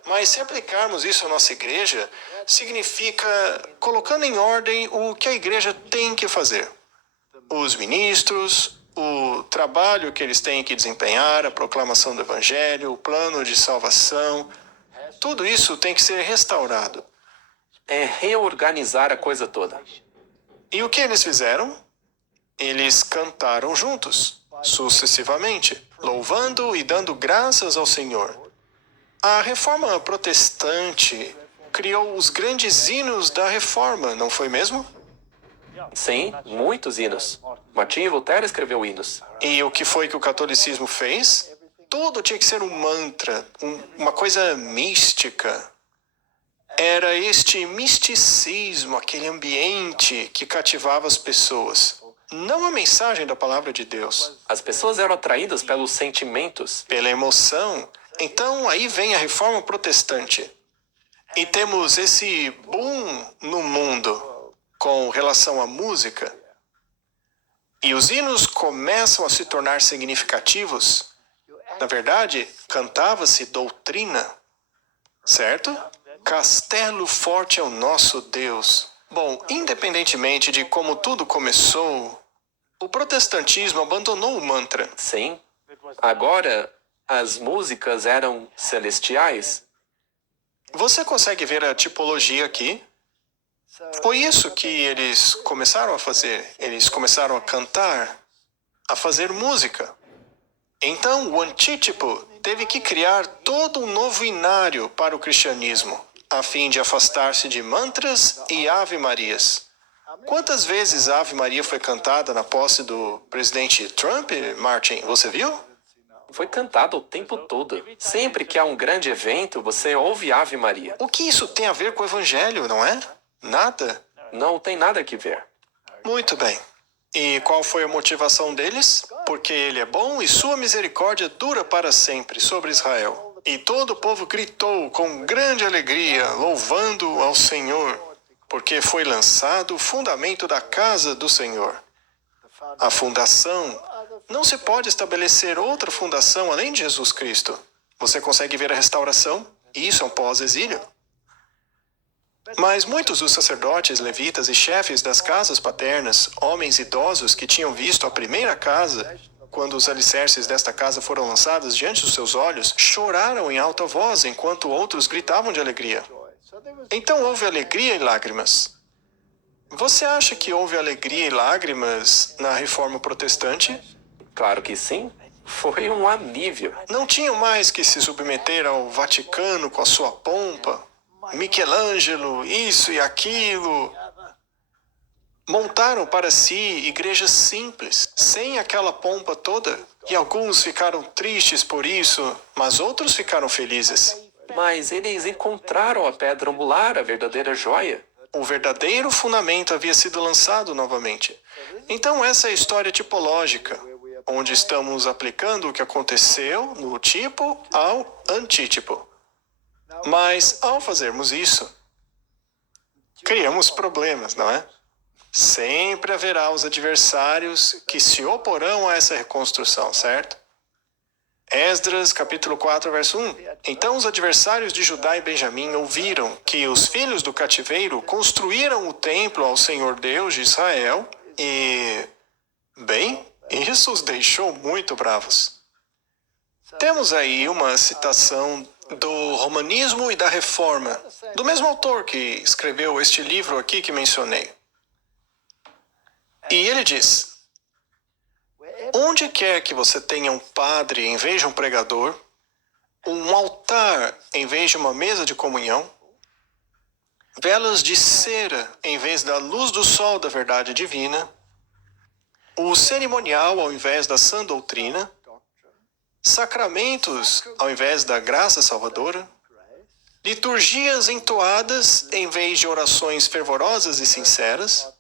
Mas se aplicarmos isso à nossa igreja, significa colocando em ordem o que a igreja tem que fazer. Os ministros, o trabalho que eles têm que desempenhar, a proclamação do evangelho, o plano de salvação, tudo isso tem que ser restaurado. É reorganizar a coisa toda. E o que eles fizeram? Eles cantaram juntos, sucessivamente, louvando e dando graças ao Senhor. A reforma protestante criou os grandes hinos da reforma, não foi mesmo? Sim, muitos hinos. Martinho Lutero escreveu hinos. E o que foi que o catolicismo fez? Tudo tinha que ser um mantra, uma coisa mística. era este misticismo, aquele ambiente que cativava as pessoas. Não a mensagem da palavra de Deus. As pessoas eram atraídas pelos sentimentos. Pela emoção. Então aí vem a reforma protestante. E temos esse boom no mundo com relação à música. E os hinos começam a se tornar significativos. Na verdade, cantava-se doutrina, certo? Castelo forte é o nosso Deus. Bom, independentemente de como tudo começou, o protestantismo abandonou o mantra. Sim. Agora, as músicas eram celestiais. Você consegue ver a tipologia aqui? Foi isso que eles começaram a fazer. Eles começaram a cantar, a fazer música. Então, o antítipo teve que criar todo um novo inário para o cristianismo, a fim de afastar-se de mantras e ave-marias. Quantas vezes a Ave Maria foi cantada na posse do presidente Trump, Martin? Você viu? Foi cantado o tempo todo. Sempre que há um grande evento, você ouve Ave Maria. O que isso tem a ver com o evangelho, não é? Nada. Não tem nada que ver. Muito bem. E qual foi a motivação deles? Porque ele é bom e sua misericórdia dura para sempre sobre Israel. E todo o povo gritou com grande alegria, louvando ao Senhor, porque foi lançado o fundamento da casa do Senhor. A fundação. Não se pode estabelecer outra fundação além de Jesus Cristo. Você consegue ver a restauração? Isso é um pós-exílio. Mas muitos dos sacerdotes, levitas e chefes das casas paternas, homens idosos que tinham visto a primeira casa, quando os alicerces desta casa foram lançados diante dos seus olhos, choraram em alta voz, enquanto outros gritavam de alegria. Então houve alegria e lágrimas. Você acha que houve alegria e lágrimas na Reforma Protestante? Claro que sim. Foi um alívio. Não tinham mais que se submeter ao Vaticano com a sua pompa. Michelangelo, isso e aquilo. Montaram para si igrejas simples, sem aquela pompa toda. E alguns ficaram tristes por isso, mas outros ficaram felizes. Mas eles encontraram a pedra angular, a verdadeira joia. O verdadeiro fundamento havia sido lançado novamente. Então essa é a história tipológica, onde estamos aplicando o que aconteceu no tipo ao antítipo. Mas, ao fazermos isso, criamos problemas, não é? Sempre haverá os adversários que se oporão a essa reconstrução, certo? Esdras, capítulo 4, verso 1. Então os adversários de Judá e Benjamim ouviram que os filhos do cativeiro construíram o templo ao Senhor Deus de Israel e... Bem, isso os deixou muito bravos. Temos aí uma citação do Romanismo e da Reforma, do mesmo autor que escreveu este livro aqui que mencionei. E ele diz: onde quer que você tenha um padre em vez de um pregador, um altar em vez de uma mesa de comunhão, velas de cera em vez da luz do sol da verdade divina, o cerimonial ao invés da sã doutrina, sacramentos ao invés da graça salvadora, liturgias entoadas em vez de orações fervorosas e sinceras,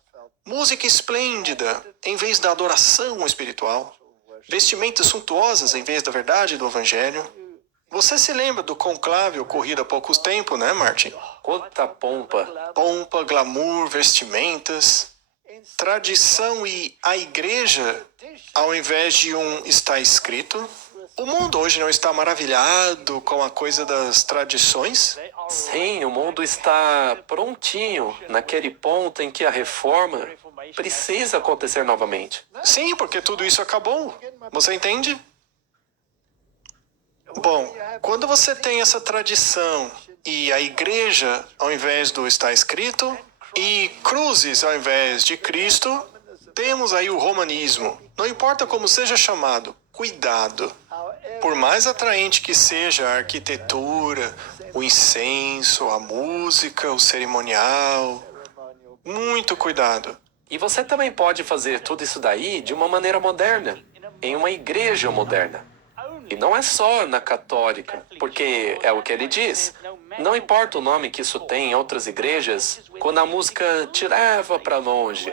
música esplêndida em vez da adoração espiritual, vestimentas suntuosas em vez da verdade do Evangelho. Você se lembra do conclave ocorrido há pouco tempo, né, Martin? Quanta pompa. Pompa, glamour, vestimentas, tradição e a igreja, ao invés de um está escrito. O mundo hoje não está maravilhado com a coisa das tradições? Sim, o mundo está prontinho, naquele ponto em que a reforma precisa acontecer novamente. Sim, porque tudo isso acabou. Você entende? Bom, quando você tem essa tradição e a igreja ao invés do está escrito e cruzes ao invés de Cristo, temos aí o romanismo. Não importa como seja chamado, cuidado. Por mais atraente que seja a arquitetura, o incenso, a música, o cerimonial, muito cuidado. E você também pode fazer tudo isso daí de uma maneira moderna, em uma igreja moderna. E não é só na católica, porque é o que ele diz. Não importa o nome que isso tem em outras igrejas, quando a música te leva para longe.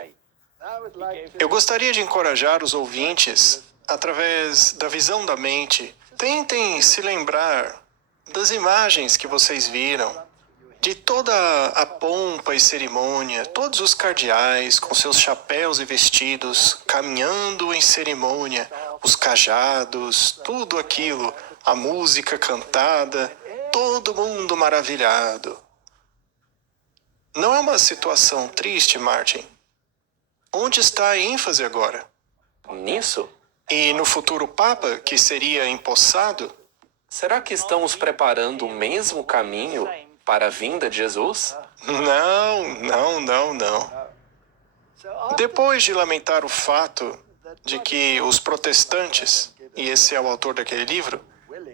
Eu gostaria de encorajar os ouvintes, através da visão da mente, tentem se lembrar das imagens que vocês viram, de toda a pompa e cerimônia, todos os cardeais com seus chapéus e vestidos, caminhando em cerimônia, os cajados, tudo aquilo, a música cantada, todo mundo maravilhado. Não é uma situação triste, Martin? Onde está a ênfase agora? Nisso? E no futuro Papa, que seria empossado? Será que estamos preparando o mesmo caminho para a vinda de Jesus? Não. Depois de lamentar o fato de que os protestantes, e esse é o autor daquele livro,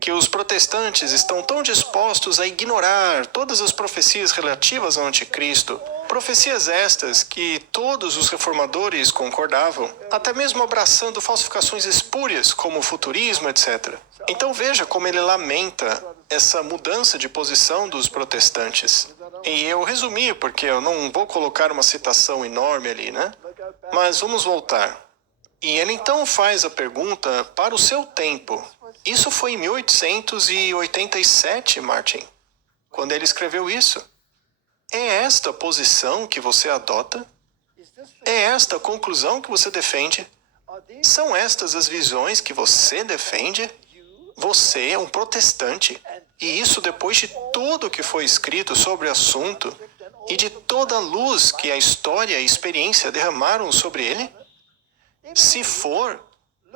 que os protestantes estão tão dispostos a ignorar todas as profecias relativas ao anticristo, profecias estas que todos os reformadores concordavam, até mesmo abraçando falsificações espúrias como o futurismo, etc. Então veja como ele lamenta essa mudança de posição dos protestantes. E eu resumi, porque eu não vou colocar uma citação enorme ali, né? Mas vamos voltar. E ele então faz a pergunta para o seu tempo. Isso foi em 1887, Martin, quando ele escreveu isso. É esta a posição que você adota? É esta a conclusão que você defende? São estas as visões que você defende? Você é um protestante. E isso depois de tudo que foi escrito sobre o assunto e de toda a luz que a história e a experiência derramaram sobre ele? Se for,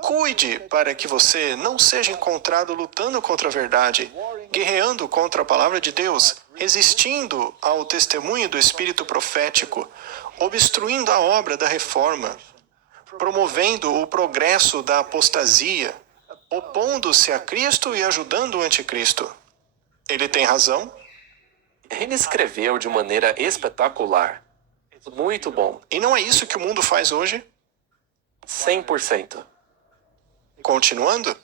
cuide para que você não seja encontrado lutando contra a verdade, guerreando contra a palavra de Deus, resistindo ao testemunho do Espírito profético, obstruindo a obra da reforma, promovendo o progresso da apostasia, opondo-se a Cristo e ajudando o anticristo. Ele tem razão? Ele escreveu de maneira espetacular. Muito bom. E não é isso que o mundo faz hoje? 100%. Continuando?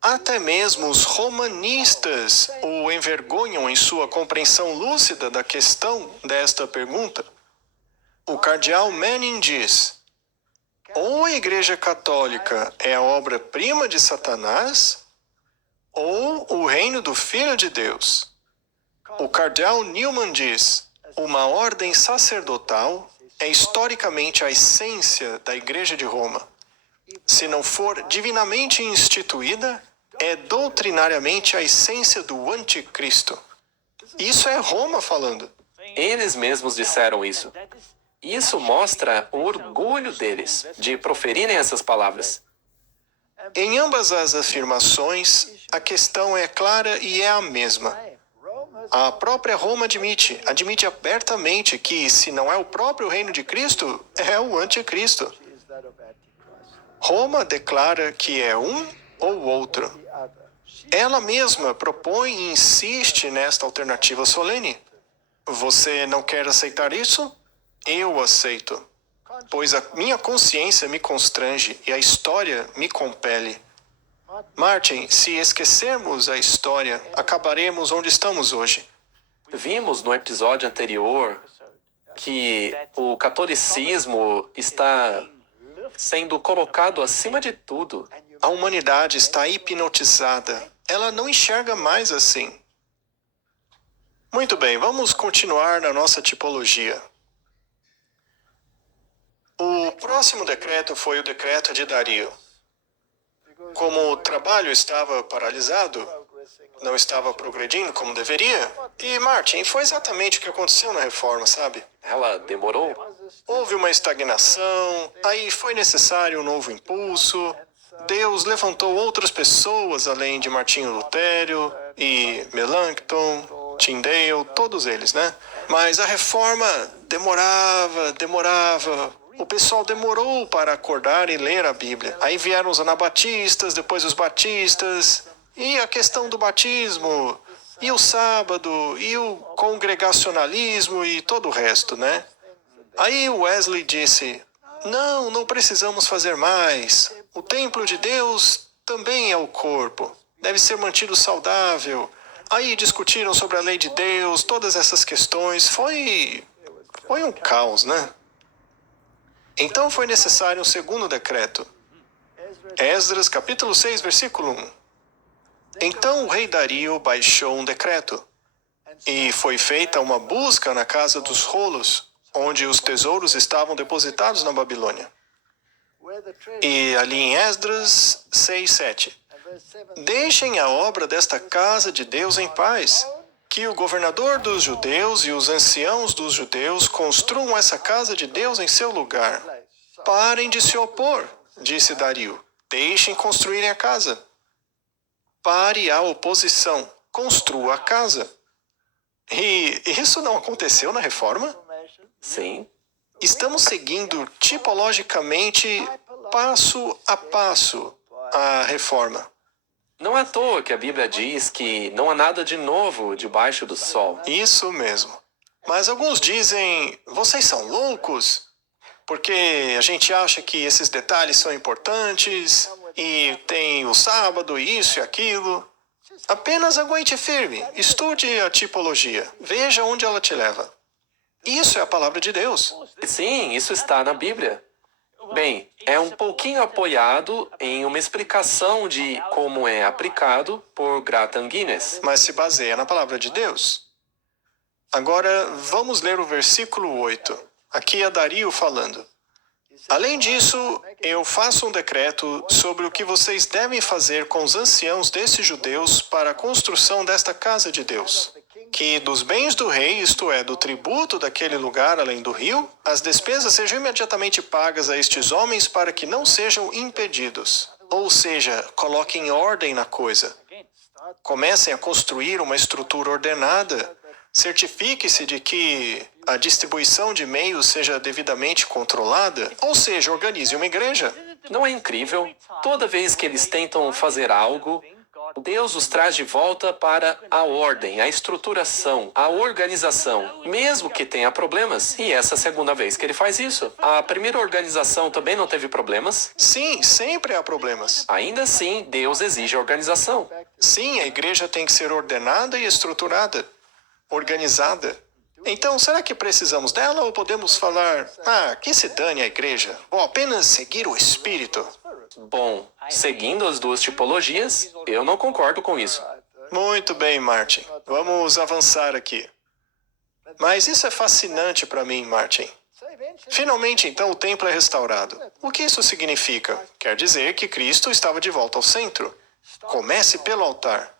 Até mesmo os romanistas o envergonham em sua compreensão lúcida da questão desta pergunta. O cardeal Manning diz: ou a Igreja Católica é a obra-prima de Satanás, ou o reino do Filho de Deus. O cardeal Newman diz: uma ordem sacerdotal é historicamente a essência da Igreja de Roma. Se não for divinamente instituída, é doutrinariamente a essência do anticristo. Isso é Roma falando. Eles mesmos disseram isso. Isso mostra o orgulho deles de proferirem essas palavras. Em ambas as afirmações, a questão é clara e é a mesma. A própria Roma admite abertamente que, se não é o próprio reino de Cristo, é o anticristo. Roma declara que é um ou outro. Ela mesma propõe e insiste nesta alternativa solene. Você não quer aceitar isso? Eu aceito, pois a minha consciência me constrange e a história me compele. Martin, se esquecermos a história, acabaremos onde estamos hoje. Vimos no episódio anterior que o catolicismo está sendo colocado acima de tudo. A humanidade está hipnotizada. Ela não enxerga mais assim. Muito bem, vamos continuar na nossa tipologia. O próximo decreto foi o decreto de Dario. Como o trabalho estava paralisado, não estava progredindo como deveria, e Martin, foi exatamente o que aconteceu na reforma, sabe? Ela demorou? Houve uma estagnação, aí foi necessário um novo impulso. Deus levantou outras pessoas além de Martinho Lutero e Melanchthon, Tyndale, todos eles, né? Mas a reforma demorava. O pessoal demorou para acordar e ler a Bíblia. Aí vieram os anabatistas, depois os batistas, e a questão do batismo, e o sábado, e o congregacionalismo e todo o resto, né? Aí Wesley disse: não precisamos fazer mais. O templo de Deus também é o corpo. Deve ser mantido saudável. Aí discutiram sobre a lei de Deus, todas essas questões. Foi um caos, né? Então foi necessário um segundo decreto. Esdras, capítulo 6, versículo 1. Então o rei Dario baixou um decreto, e foi feita uma busca na casa dos rolos, onde os tesouros estavam depositados na Babilônia. E ali em Esdras 6, 7. Deixem a obra desta casa de Deus em paz, que o governador dos judeus e os anciãos dos judeus construam essa casa de Deus em seu lugar. Parem de se opor, disse Dario. Deixem construírem a casa. Pare a oposição. Construa a casa. E isso não aconteceu na reforma? Sim. Estamos seguindo tipologicamente, passo a passo, a reforma. Não é à toa que a Bíblia diz que não há nada de novo debaixo do sol. Isso mesmo. Mas alguns dizem, vocês são loucos, porque a gente acha que esses detalhes são importantes, e tem o sábado, isso e aquilo. Apenas aguente firme, estude a tipologia, veja onde ela te leva. Isso é a palavra de Deus. Sim, isso está na Bíblia. Bem, é um pouquinho apoiado em uma explicação de como é aplicado por Gratan Guinness. Mas se baseia na palavra de Deus. Agora, vamos ler o versículo 8. Aqui é Dario falando. Além disso, eu faço um decreto sobre o que vocês devem fazer com os anciãos desses judeus para a construção desta casa de Deus. Que dos bens do rei, isto é, do tributo daquele lugar além do rio, as despesas sejam imediatamente pagas a estes homens para que não sejam impedidos. Ou seja, coloquem ordem na coisa. Comecem a construir uma estrutura ordenada. Certifique-se de que a distribuição de meios seja devidamente controlada, ou seja, organize uma igreja. Não é incrível? Toda vez que eles tentam fazer algo, Deus os traz de volta para a ordem, a estruturação, a organização, mesmo que tenha problemas. E essa é a segunda vez que ele faz isso. A primeira organização também não teve problemas? Sim, sempre há problemas. Ainda assim, Deus exige organização. Sim, a igreja tem que ser ordenada e estruturada, organizada. Então, será que precisamos dela ou podemos falar, que se dane a igreja? Ou apenas seguir o Espírito? Bom, seguindo as duas tipologias, eu não concordo com isso. Muito bem, Martin. Vamos avançar aqui. Mas isso é fascinante para mim, Martin. Finalmente, então, o templo é restaurado. O que isso significa? Quer dizer que Cristo estava de volta ao centro. Comece pelo altar.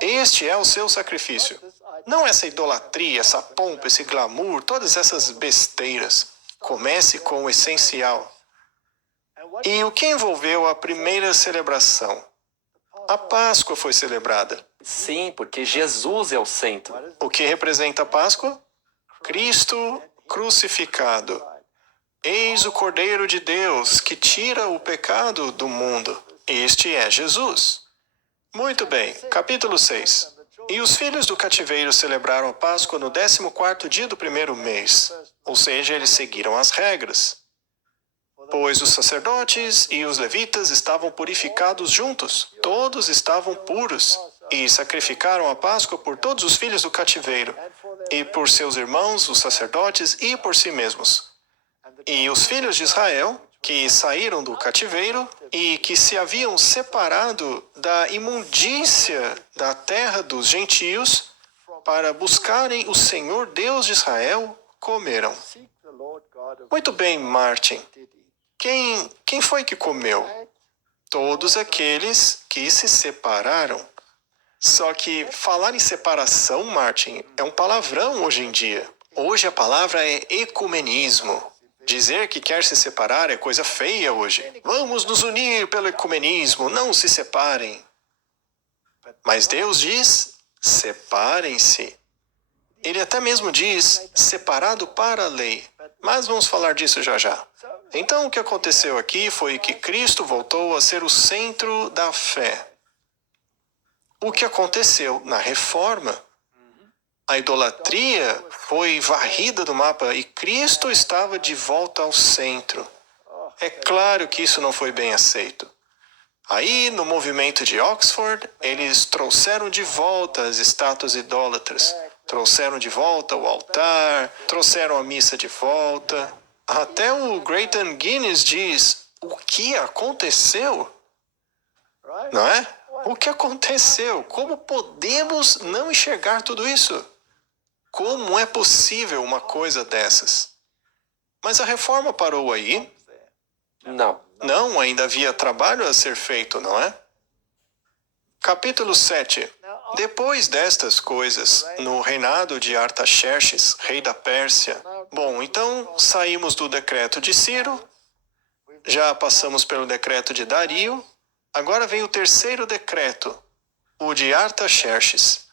Este é o seu sacrifício. Não essa idolatria, essa pompa, esse glamour, todas essas besteiras. Comece com o essencial. E o que envolveu a primeira celebração? A Páscoa foi celebrada. Sim, porque Jesus é o centro. O que representa a Páscoa? Cristo crucificado. Eis o Cordeiro de Deus que tira o pecado do mundo. Este é Jesus. Muito bem, capítulo 6. E os filhos do cativeiro celebraram a Páscoa no 14º dia do primeiro mês. Ou seja, eles seguiram as regras. Pois os sacerdotes e os levitas estavam purificados juntos. Todos estavam puros. E sacrificaram a Páscoa por todos os filhos do cativeiro, e por seus irmãos, os sacerdotes, e por si mesmos. E os filhos de Israel, que saíram do cativeiro e que se haviam separado da imundícia da terra dos gentios para buscarem o Senhor Deus de Israel, comeram. Muito bem, Martin. Quem foi que comeu? Todos aqueles que se separaram. Só que falar em separação, Martin, é um palavrão hoje em dia. Hoje a palavra é ecumenismo. Dizer que quer se separar é coisa feia hoje. Vamos nos unir pelo ecumenismo, não se separem. Mas Deus diz, separem-se. Ele até mesmo diz, separado para a lei. Mas vamos falar disso já já. Então o que aconteceu aqui foi que Cristo voltou a ser o centro da fé. O que aconteceu na reforma? A idolatria foi varrida do mapa e Cristo estava de volta ao centro. É claro que isso não foi bem aceito. Aí, no movimento de Oxford, eles trouxeram de volta as estátuas idólatras, trouxeram de volta o altar, trouxeram a missa de volta. Até o Grayton Guinness diz: o que aconteceu? Não é? O que aconteceu? Como podemos não enxergar tudo isso? Como é possível uma coisa dessas? Mas a reforma parou aí? Não. Não, ainda havia trabalho a ser feito, não é? Capítulo 7. Depois destas coisas, no reinado de Artaxerxes, rei da Pérsia. Bom, então saímos do decreto de Ciro, já passamos pelo decreto de Dario, agora vem o terceiro decreto, o de Artaxerxes.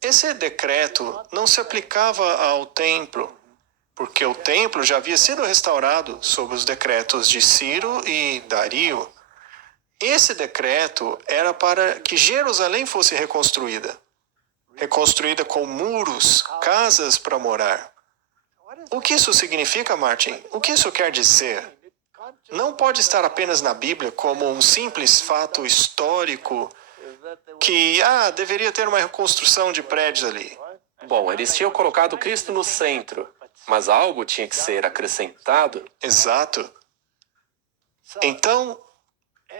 Esse decreto não se aplicava ao templo, porque o templo já havia sido restaurado sob os decretos de Ciro e Dario. Esse decreto era para que Jerusalém fosse reconstruída com muros, casas para morar. O que isso significa, Martin? O que isso quer dizer? Não pode estar apenas na Bíblia como um simples fato histórico que, deveria ter uma reconstrução de prédios ali. Bom, eles tinham colocado Cristo no centro, mas algo tinha que ser acrescentado. Exato. Então,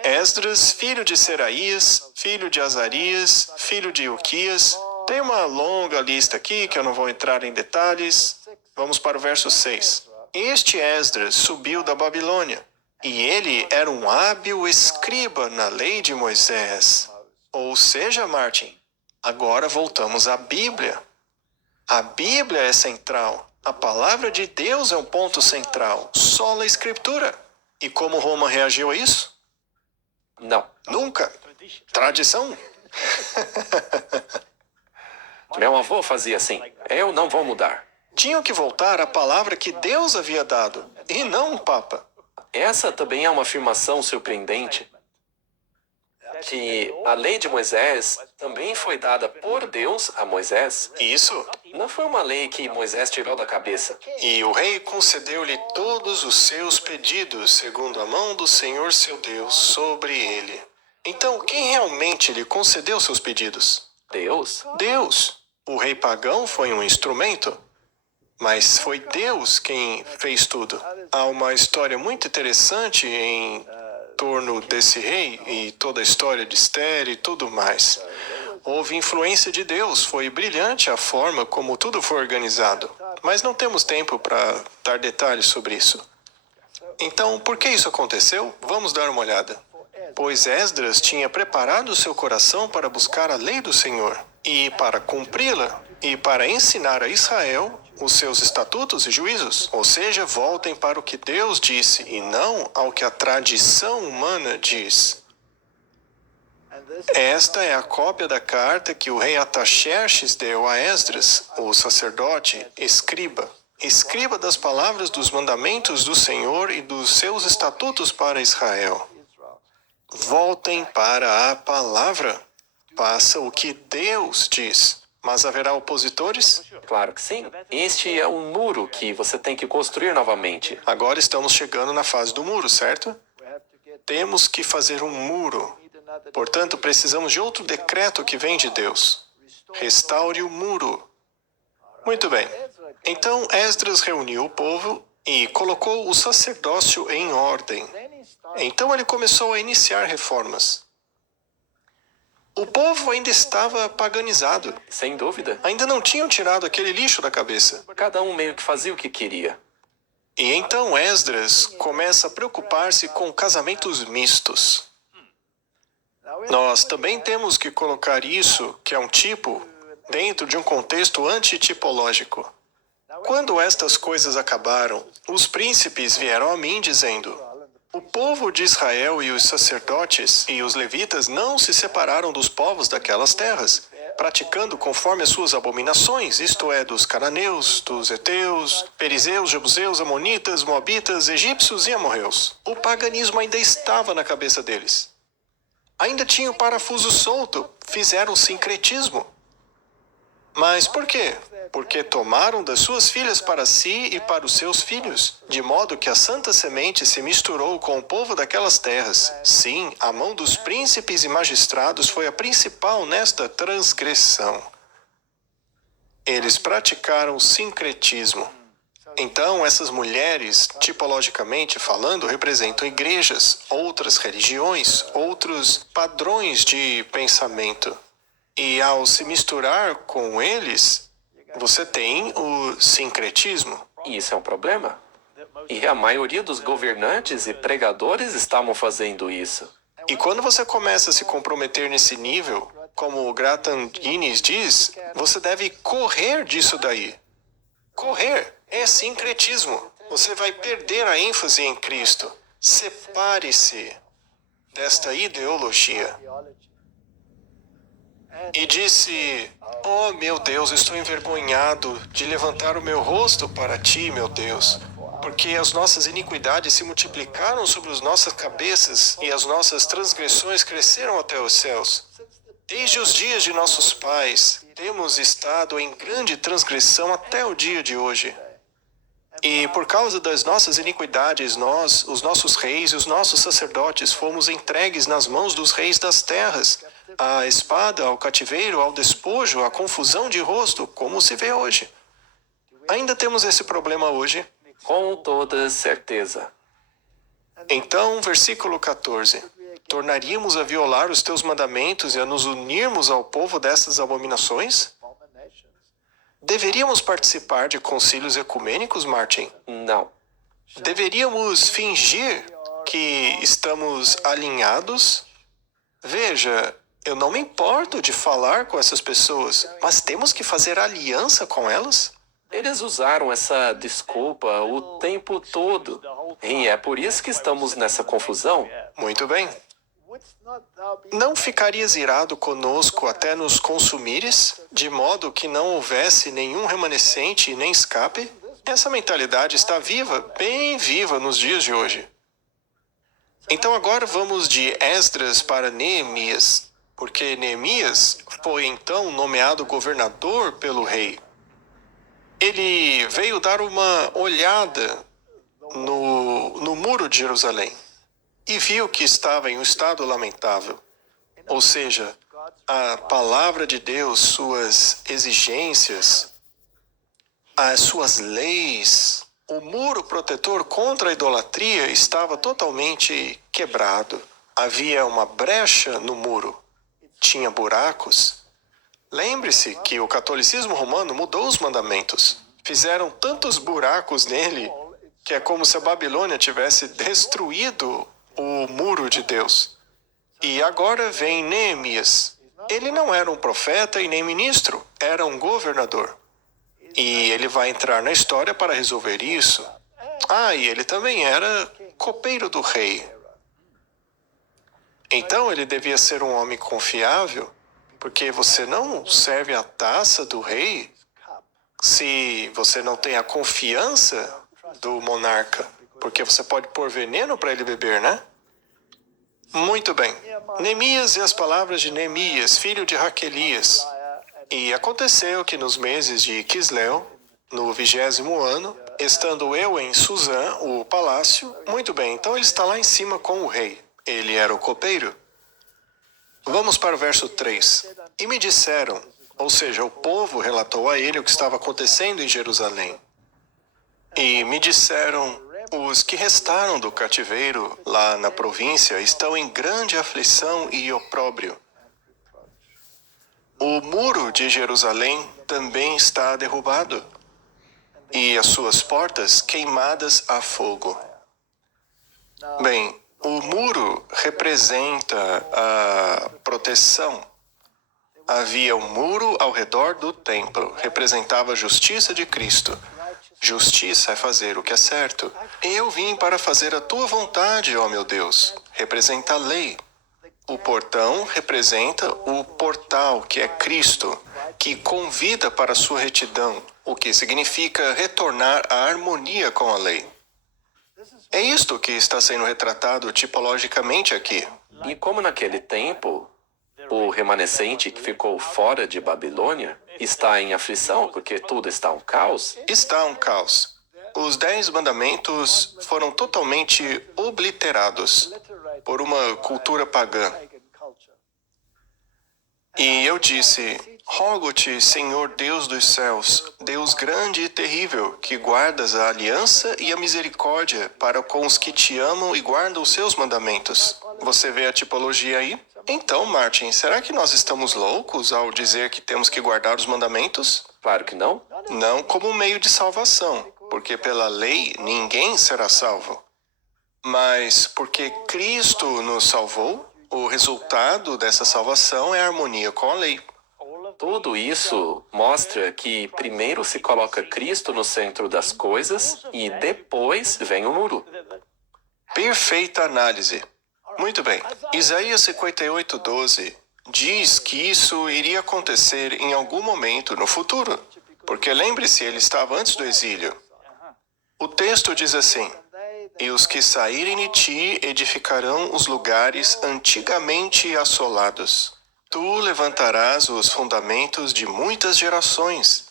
Esdras, filho de Seraías, filho de Azarias, filho de Ilquias. Tem uma longa lista aqui que eu não vou entrar em detalhes. Vamos para o verso 6. Este Esdras subiu da Babilônia, e ele era um hábil escriba na lei de Moisés. Ou seja, Martin, agora voltamos à Bíblia. A Bíblia é central. A palavra de Deus é um ponto central. Sola Escritura. E como Roma reagiu a isso? Não. Nunca. Tradição? Meu avô fazia assim. Eu não vou mudar. Tinham que voltar à palavra que Deus havia dado, e não um papa. Essa também é uma afirmação surpreendente. Que a lei de Moisés também foi dada por Deus a Moisés. Isso. Não foi uma lei que Moisés tirou da cabeça. E o rei concedeu-lhe todos os seus pedidos, segundo a mão do Senhor seu Deus, sobre ele. Então, quem realmente lhe concedeu seus pedidos? Deus? Deus. O rei pagão foi um instrumento, mas foi Deus quem fez tudo. Há uma história muito interessante em torno desse rei e toda a história de Esther e tudo mais. Houve influência de Deus, foi brilhante a forma como tudo foi organizado. Mas não temos tempo para dar detalhes sobre isso. Então, por que isso aconteceu? Vamos dar uma olhada. Pois Esdras tinha preparado o seu coração para buscar a lei do Senhor, e para cumpri-la, e para ensinar a Israel os seus estatutos e juízos. Ou seja, voltem para o que Deus disse, e não ao que a tradição humana diz. Esta é a cópia da carta que o rei Artaxerxes deu a Esdras, o sacerdote, escriba das palavras dos mandamentos do Senhor e dos seus estatutos para Israel. Voltem para a palavra. Faça o que Deus diz. Mas haverá opositores? Claro que sim. Este é um muro que você tem que construir novamente. Agora estamos chegando na fase do muro, certo? Temos que fazer um muro. Portanto, precisamos de outro decreto que vem de Deus. Restaure o muro. Muito bem. Então, Esdras reuniu o povo e colocou o sacerdócio em ordem. Então ele começou a iniciar reformas. O povo ainda estava paganizado. Sem dúvida. Ainda não tinham tirado aquele lixo da cabeça. Cada um meio que fazia o que queria. E então Esdras começa a preocupar-se com casamentos mistos. Nós também temos que colocar isso, que é um tipo, dentro de um contexto antitipológico. Quando estas coisas acabaram, os príncipes vieram a mim dizendo: o povo de Israel e os sacerdotes e os levitas não se separaram dos povos daquelas terras, praticando conforme as suas abominações, isto é, dos cananeus, dos heteus, perizeus, jebuseus, amonitas, moabitas, egípcios e amorreus. O paganismo ainda estava na cabeça deles. Ainda tinha o parafuso solto, fizeram sincretismo. Mas por quê? Porque tomaram das suas filhas para si e para os seus filhos, de modo que a santa semente se misturou com o povo daquelas terras. Sim, a mão dos príncipes e magistrados foi a principal nesta transgressão. Eles praticaram sincretismo. Então, essas mulheres, tipologicamente falando, representam igrejas, outras religiões, outros padrões de pensamento. E ao se misturar com eles, você tem o sincretismo. E isso é um problema. E a maioria dos governantes e pregadores estavam fazendo isso. E quando você começa a se comprometer nesse nível, como o Gratan Guinness diz, você deve correr disso daí. Correr é sincretismo. Você vai perder a ênfase em Cristo. Separe-se desta ideologia. E disse: Oh, meu Deus, estou envergonhado de levantar o meu rosto para ti, meu Deus, porque as nossas iniquidades se multiplicaram sobre as nossas cabeças e as nossas transgressões cresceram até os céus. Desde os dias de nossos pais, temos estado em grande transgressão até o dia de hoje. E por causa das nossas iniquidades, nós, os nossos reis e os nossos sacerdotes, fomos entregues nas mãos dos reis das terras, à espada, ao cativeiro, ao despojo, à confusão de rosto, como se vê hoje. Ainda temos esse problema hoje? Com toda certeza. Então, versículo 14. Tornaríamos a violar os teus mandamentos e a nos unirmos ao povo dessas abominações? Deveríamos participar de concílios ecumênicos, Martin? Não. Deveríamos fingir que estamos alinhados? Veja, eu não me importo de falar com essas pessoas, mas temos que fazer aliança com elas? Eles usaram essa desculpa o tempo todo. E é por isso que estamos nessa confusão. Muito bem. Não ficarias irado conosco até nos consumires, de modo que não houvesse nenhum remanescente e nem escape? Essa mentalidade está viva, bem viva nos dias de hoje. Então agora vamos de Esdras para Neemias, porque Neemias foi então nomeado governador pelo rei. Ele veio dar uma olhada no muro de Jerusalém e viu que estava em um estado lamentável. Ou seja, a palavra de Deus, suas exigências, as suas leis, o muro protetor contra a idolatria estava totalmente quebrado. Havia uma brecha no muro, tinha buracos. Lembre-se que o catolicismo romano mudou os mandamentos. Fizeram tantos buracos nele que é como se a Babilônia tivesse destruído o muro de Deus. E agora vem Neemias. Ele não era um profeta e nem ministro, era um governador. E ele vai entrar na história para resolver isso. E ele também era copeiro do rei. Então ele devia ser um homem confiável, porque você não serve a taça do rei se você não tem a confiança do monarca, porque você pode pôr veneno para ele beber, né? Muito bem. Neemias e as palavras de Neemias, filho de Raquelias. E aconteceu que nos meses de Quisleu, no 20º ano, estando eu em Suzã, o palácio, muito bem, então ele está lá em cima com o rei. Ele era o copeiro. Vamos para o verso 3. E me disseram, ou seja, o povo relatou a ele o que estava acontecendo em Jerusalém. E me disseram, os que restaram do cativeiro lá na província estão em grande aflição e opróbrio. O muro de Jerusalém também está derrubado, e as suas portas queimadas a fogo. Bem, o muro representa a proteção. Havia um muro ao redor do templo, representava a justiça de Cristo. Justiça é fazer o que é certo. Eu vim para fazer a tua vontade, ó meu Deus. Representa a lei. O portão representa o portal, que é Cristo, que convida para a sua retidão, o que significa retornar à harmonia com a lei. É isto que está sendo retratado tipologicamente aqui. E como naquele tempo, o remanescente que ficou fora de Babilônia, está em aflição porque tudo está um caos? Está um caos. Os 10 mandamentos foram totalmente obliterados por uma cultura pagã. E eu disse, rogo-te, Senhor Deus dos céus, Deus grande e terrível, que guardas a aliança e a misericórdia para com os que te amam e guardam os seus mandamentos. Você vê a tipologia aí? Então, Martin, será que nós estamos loucos ao dizer que temos que guardar os mandamentos? Claro que não. Não como meio de salvação, porque pela lei ninguém será salvo. Mas porque Cristo nos salvou, o resultado dessa salvação é a harmonia com a lei. Tudo isso mostra que primeiro se coloca Cristo no centro das coisas e depois vem o muro. Perfeita análise. Muito bem. Isaías 58:12 diz que isso iria acontecer em algum momento no futuro, porque lembre-se, ele estava antes do exílio. O texto diz assim, e os que saírem de ti edificarão os lugares antigamente assolados. Tu levantarás os fundamentos de muitas gerações,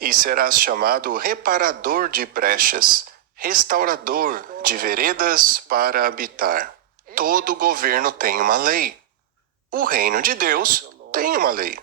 e serás chamado reparador de brechas, restaurador de veredas para habitar. Todo governo tem uma lei. O reino de Deus tem uma lei.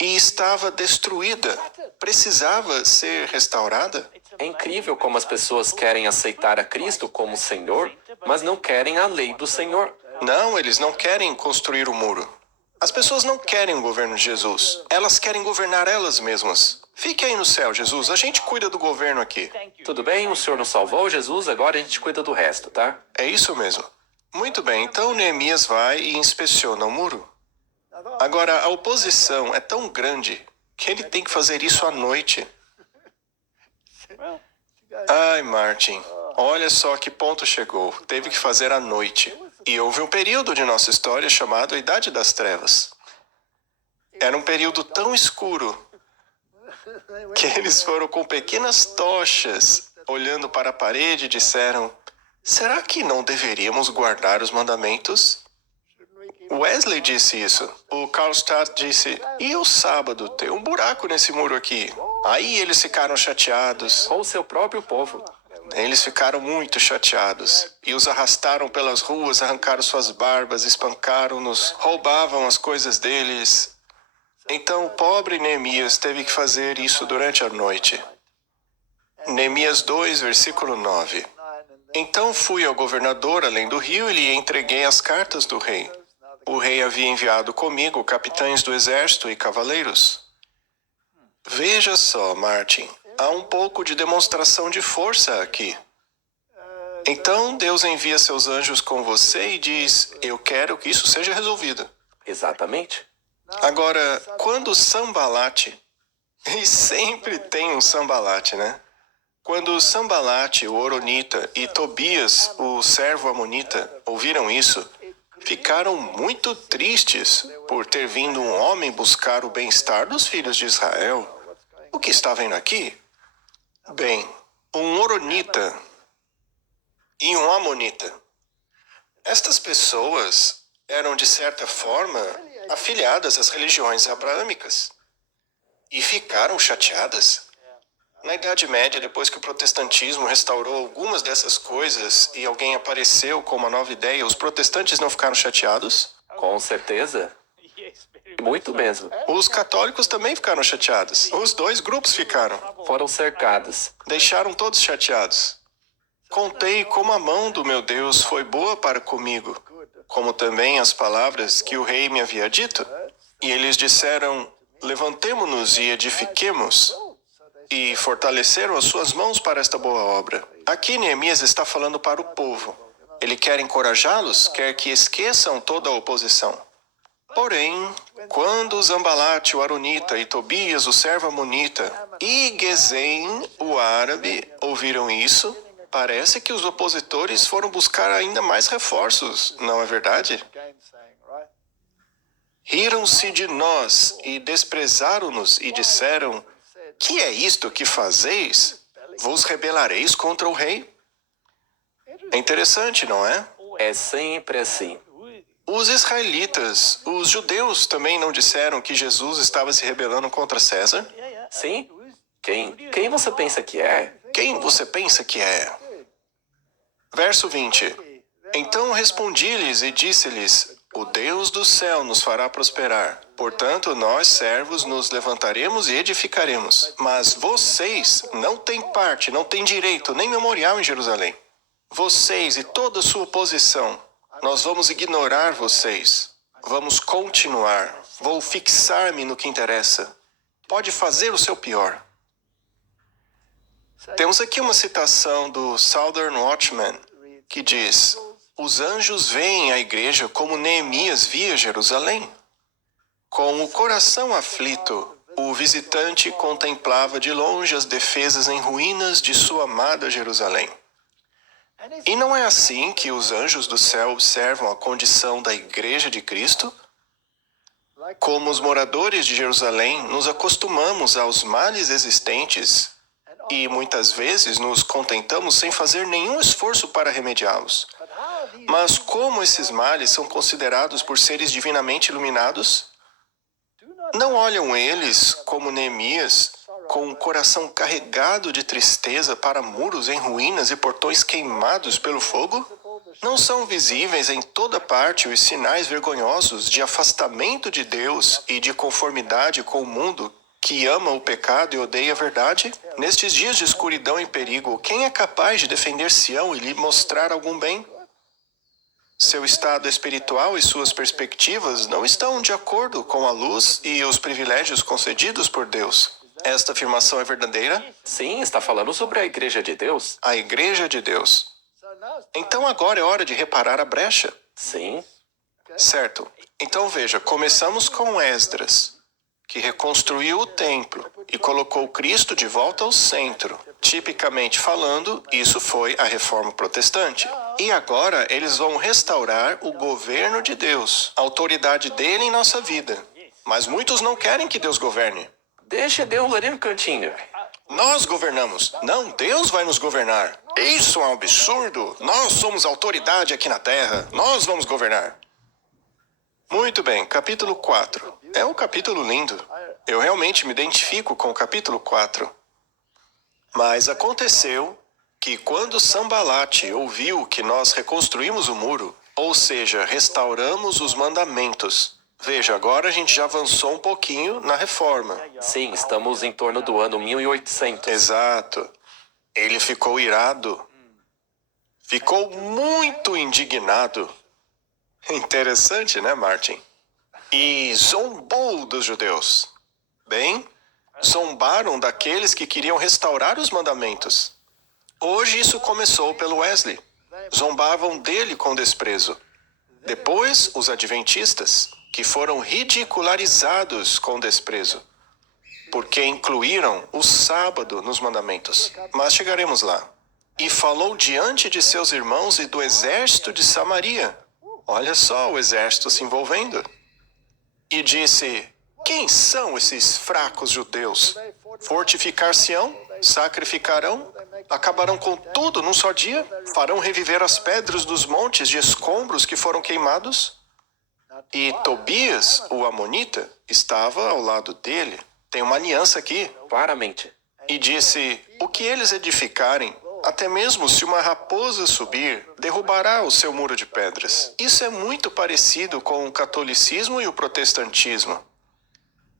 E estava destruída. Precisava ser restaurada. É incrível como as pessoas querem aceitar a Cristo como Senhor, mas não querem a lei do Senhor. Não, eles não querem construir o muro. As pessoas não querem o governo de Jesus. Elas querem governar elas mesmas. Fique aí no céu, Jesus. A gente cuida do governo aqui. Tudo bem, o Senhor nos salvou, Jesus, agora a gente cuida do resto, tá? É isso mesmo. Muito bem, então Neemias vai e inspeciona o muro. Agora, a oposição é tão grande que ele tem que fazer isso à noite. Ai, Martin, olha só que ponto chegou. Teve que fazer à noite. E houve um período de nossa história chamado a Idade das Trevas. Era um período tão escuro que eles foram com pequenas tochas, olhando para a parede e disseram, será que não deveríamos guardar os mandamentos? Wesley disse isso. O Karlstadt disse, e o sábado? Tem um buraco nesse muro aqui. Aí eles ficaram chateados. Com o seu próprio povo. Eles ficaram muito chateados e os arrastaram pelas ruas, arrancaram suas barbas, espancaram-nos, roubavam as coisas deles. Então o pobre Neemias teve que fazer isso durante a noite. Neemias 2, versículo 9. Então fui ao governador além do rio e lhe entreguei as cartas do rei. O rei havia enviado comigo capitães do exército e cavaleiros. Veja só, Martin, há um pouco de demonstração de força aqui. Então Deus envia seus anjos com você e diz, eu quero que isso seja resolvido. Exatamente. Agora, quando Sambalate, e sempre tem um Sambalate, né? Quando Sambalate, o Horonita, e Tobias, o servo amonita, ouviram isso, ficaram muito tristes por ter vindo um homem buscar o bem-estar dos filhos de Israel. O que está vendo aqui? Bem, um Horonita e um Amonita. Estas pessoas eram, de certa forma, afiliadas às religiões abraâmicas e ficaram chateadas. Na Idade Média, depois que o protestantismo restaurou algumas dessas coisas e alguém apareceu com uma nova ideia, os protestantes não ficaram chateados? Com certeza. Muito mesmo. Os católicos também ficaram chateados. Os dois grupos ficaram. Foram cercados. Deixaram todos chateados. Contei como a mão do meu Deus foi boa para comigo, como também as palavras que o rei me havia dito. E eles disseram, levantemo-nos e edifiquemos. E fortaleceram as suas mãos para esta boa obra. Aqui Neemias está falando para o povo. Ele quer encorajá-los, quer que esqueçam toda a oposição. Porém, quando Zambalate, o Aronita, e Tobias, o servo amonita, e Gesem, o árabe, ouviram isso, parece que os opositores foram buscar ainda mais reforços, não é verdade? Riram-se de nós e desprezaram-nos e disseram, que é isto que fazeis? Vos rebelareis contra o rei? É interessante, não é? É sempre assim. Os israelitas, os judeus também não disseram que Jesus estava se rebelando contra César? Sim? Quem você pensa que é? Quem você pensa que é? Verso 20. Então respondi-lhes e disse-lhes: o Deus do céu nos fará prosperar. Portanto, nós, servos, nos levantaremos e edificaremos. Mas vocês não têm parte, não têm direito, nem memorial em Jerusalém. Vocês e toda a sua oposição, nós vamos ignorar vocês. Vamos continuar. Vou fixar-me no que interessa. Pode fazer o seu pior. Temos aqui uma citação do Southern Watchman, que diz: os anjos veem a igreja como Neemias via Jerusalém. Com o coração aflito, o visitante contemplava de longe as defesas em ruínas de sua amada Jerusalém. E não é assim que os anjos do céu observam a condição da igreja de Cristo? Como os moradores de Jerusalém, nos acostumamos aos males existentes e muitas vezes nos contentamos sem fazer nenhum esforço para remediá-los. Mas como esses males são considerados por seres divinamente iluminados? Não olham eles, como Neemias, com o coração carregado de tristeza para muros em ruínas e portões queimados pelo fogo? Não são visíveis em toda parte os sinais vergonhosos de afastamento de Deus e de conformidade com o mundo que ama o pecado e odeia a verdade? Nestes dias de escuridão e perigo, quem é capaz de defender Sião e lhe mostrar algum bem? Seu estado espiritual e suas perspectivas não estão de acordo com a luz e os privilégios concedidos por Deus. Esta afirmação é verdadeira? Sim, está falando sobre a igreja de Deus. A igreja de Deus. Então agora é hora de reparar a brecha. Sim. Certo. Então veja, começamos com Esdras, que reconstruiu o templo e colocou Cristo de volta ao centro. Tipicamente falando, isso foi a reforma protestante. E agora eles vão restaurar o governo de Deus, a autoridade dele em nossa vida. Mas muitos não querem que Deus governe. Deixa Deus ali no cantinho. Nós governamos. Não, Deus vai nos governar. Isso é um absurdo. Nós somos autoridade aqui na terra. Nós vamos governar. Muito bem, capítulo 4. É um capítulo lindo. Eu realmente me identifico com o capítulo 4. Mas aconteceu que quando Sambalate ouviu que nós reconstruímos o muro, ou seja, restauramos os mandamentos. Veja, agora a gente já avançou um pouquinho na reforma. Sim, estamos em torno do ano 1800. Exato. Ele ficou irado. Ficou muito indignado. Interessante, né, Martin? E zombou dos judeus. Bem, zombaram daqueles que queriam restaurar os mandamentos. Hoje isso começou pelo Wesley. Zombavam dele com desprezo. Depois, os adventistas, que foram ridicularizados com desprezo, porque incluíram o sábado nos mandamentos. Mas chegaremos lá. E falou diante de seus irmãos e do exército de Samaria. Olha só o exército se envolvendo. E disse: quem são esses fracos judeus? Fortificar-se-ão? Sacrificarão? Acabarão com tudo num só dia? Farão reviver as pedras dos montes de escombros que foram queimados? E Tobias, o amonita, estava ao lado dele. Tem uma aliança aqui. Claramente. E disse: o que eles edificarem, até mesmo se uma raposa subir, derrubará o seu muro de pedras. Isso é muito parecido com o catolicismo e o protestantismo,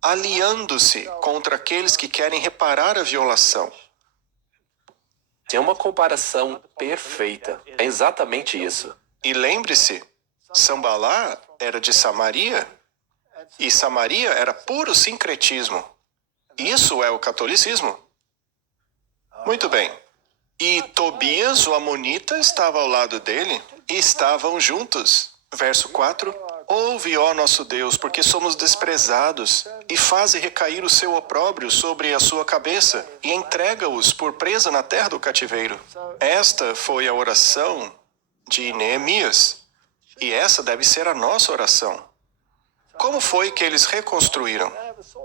aliando-se contra aqueles que querem reparar a violação. É uma comparação perfeita. É exatamente isso. E lembre-se, Sambalá era de Samaria, e Samaria era puro sincretismo. Isso é o catolicismo. Muito bem. E Tobias, o amonita, estava ao lado dele, e estavam juntos. Verso 4. Ouve, ó nosso Deus, porque somos desprezados, e faze recair o seu opróbrio sobre a sua cabeça, e entrega-os por presa na terra do cativeiro. Esta foi a oração de Neemias, e essa deve ser a nossa oração. Como foi que eles reconstruíram?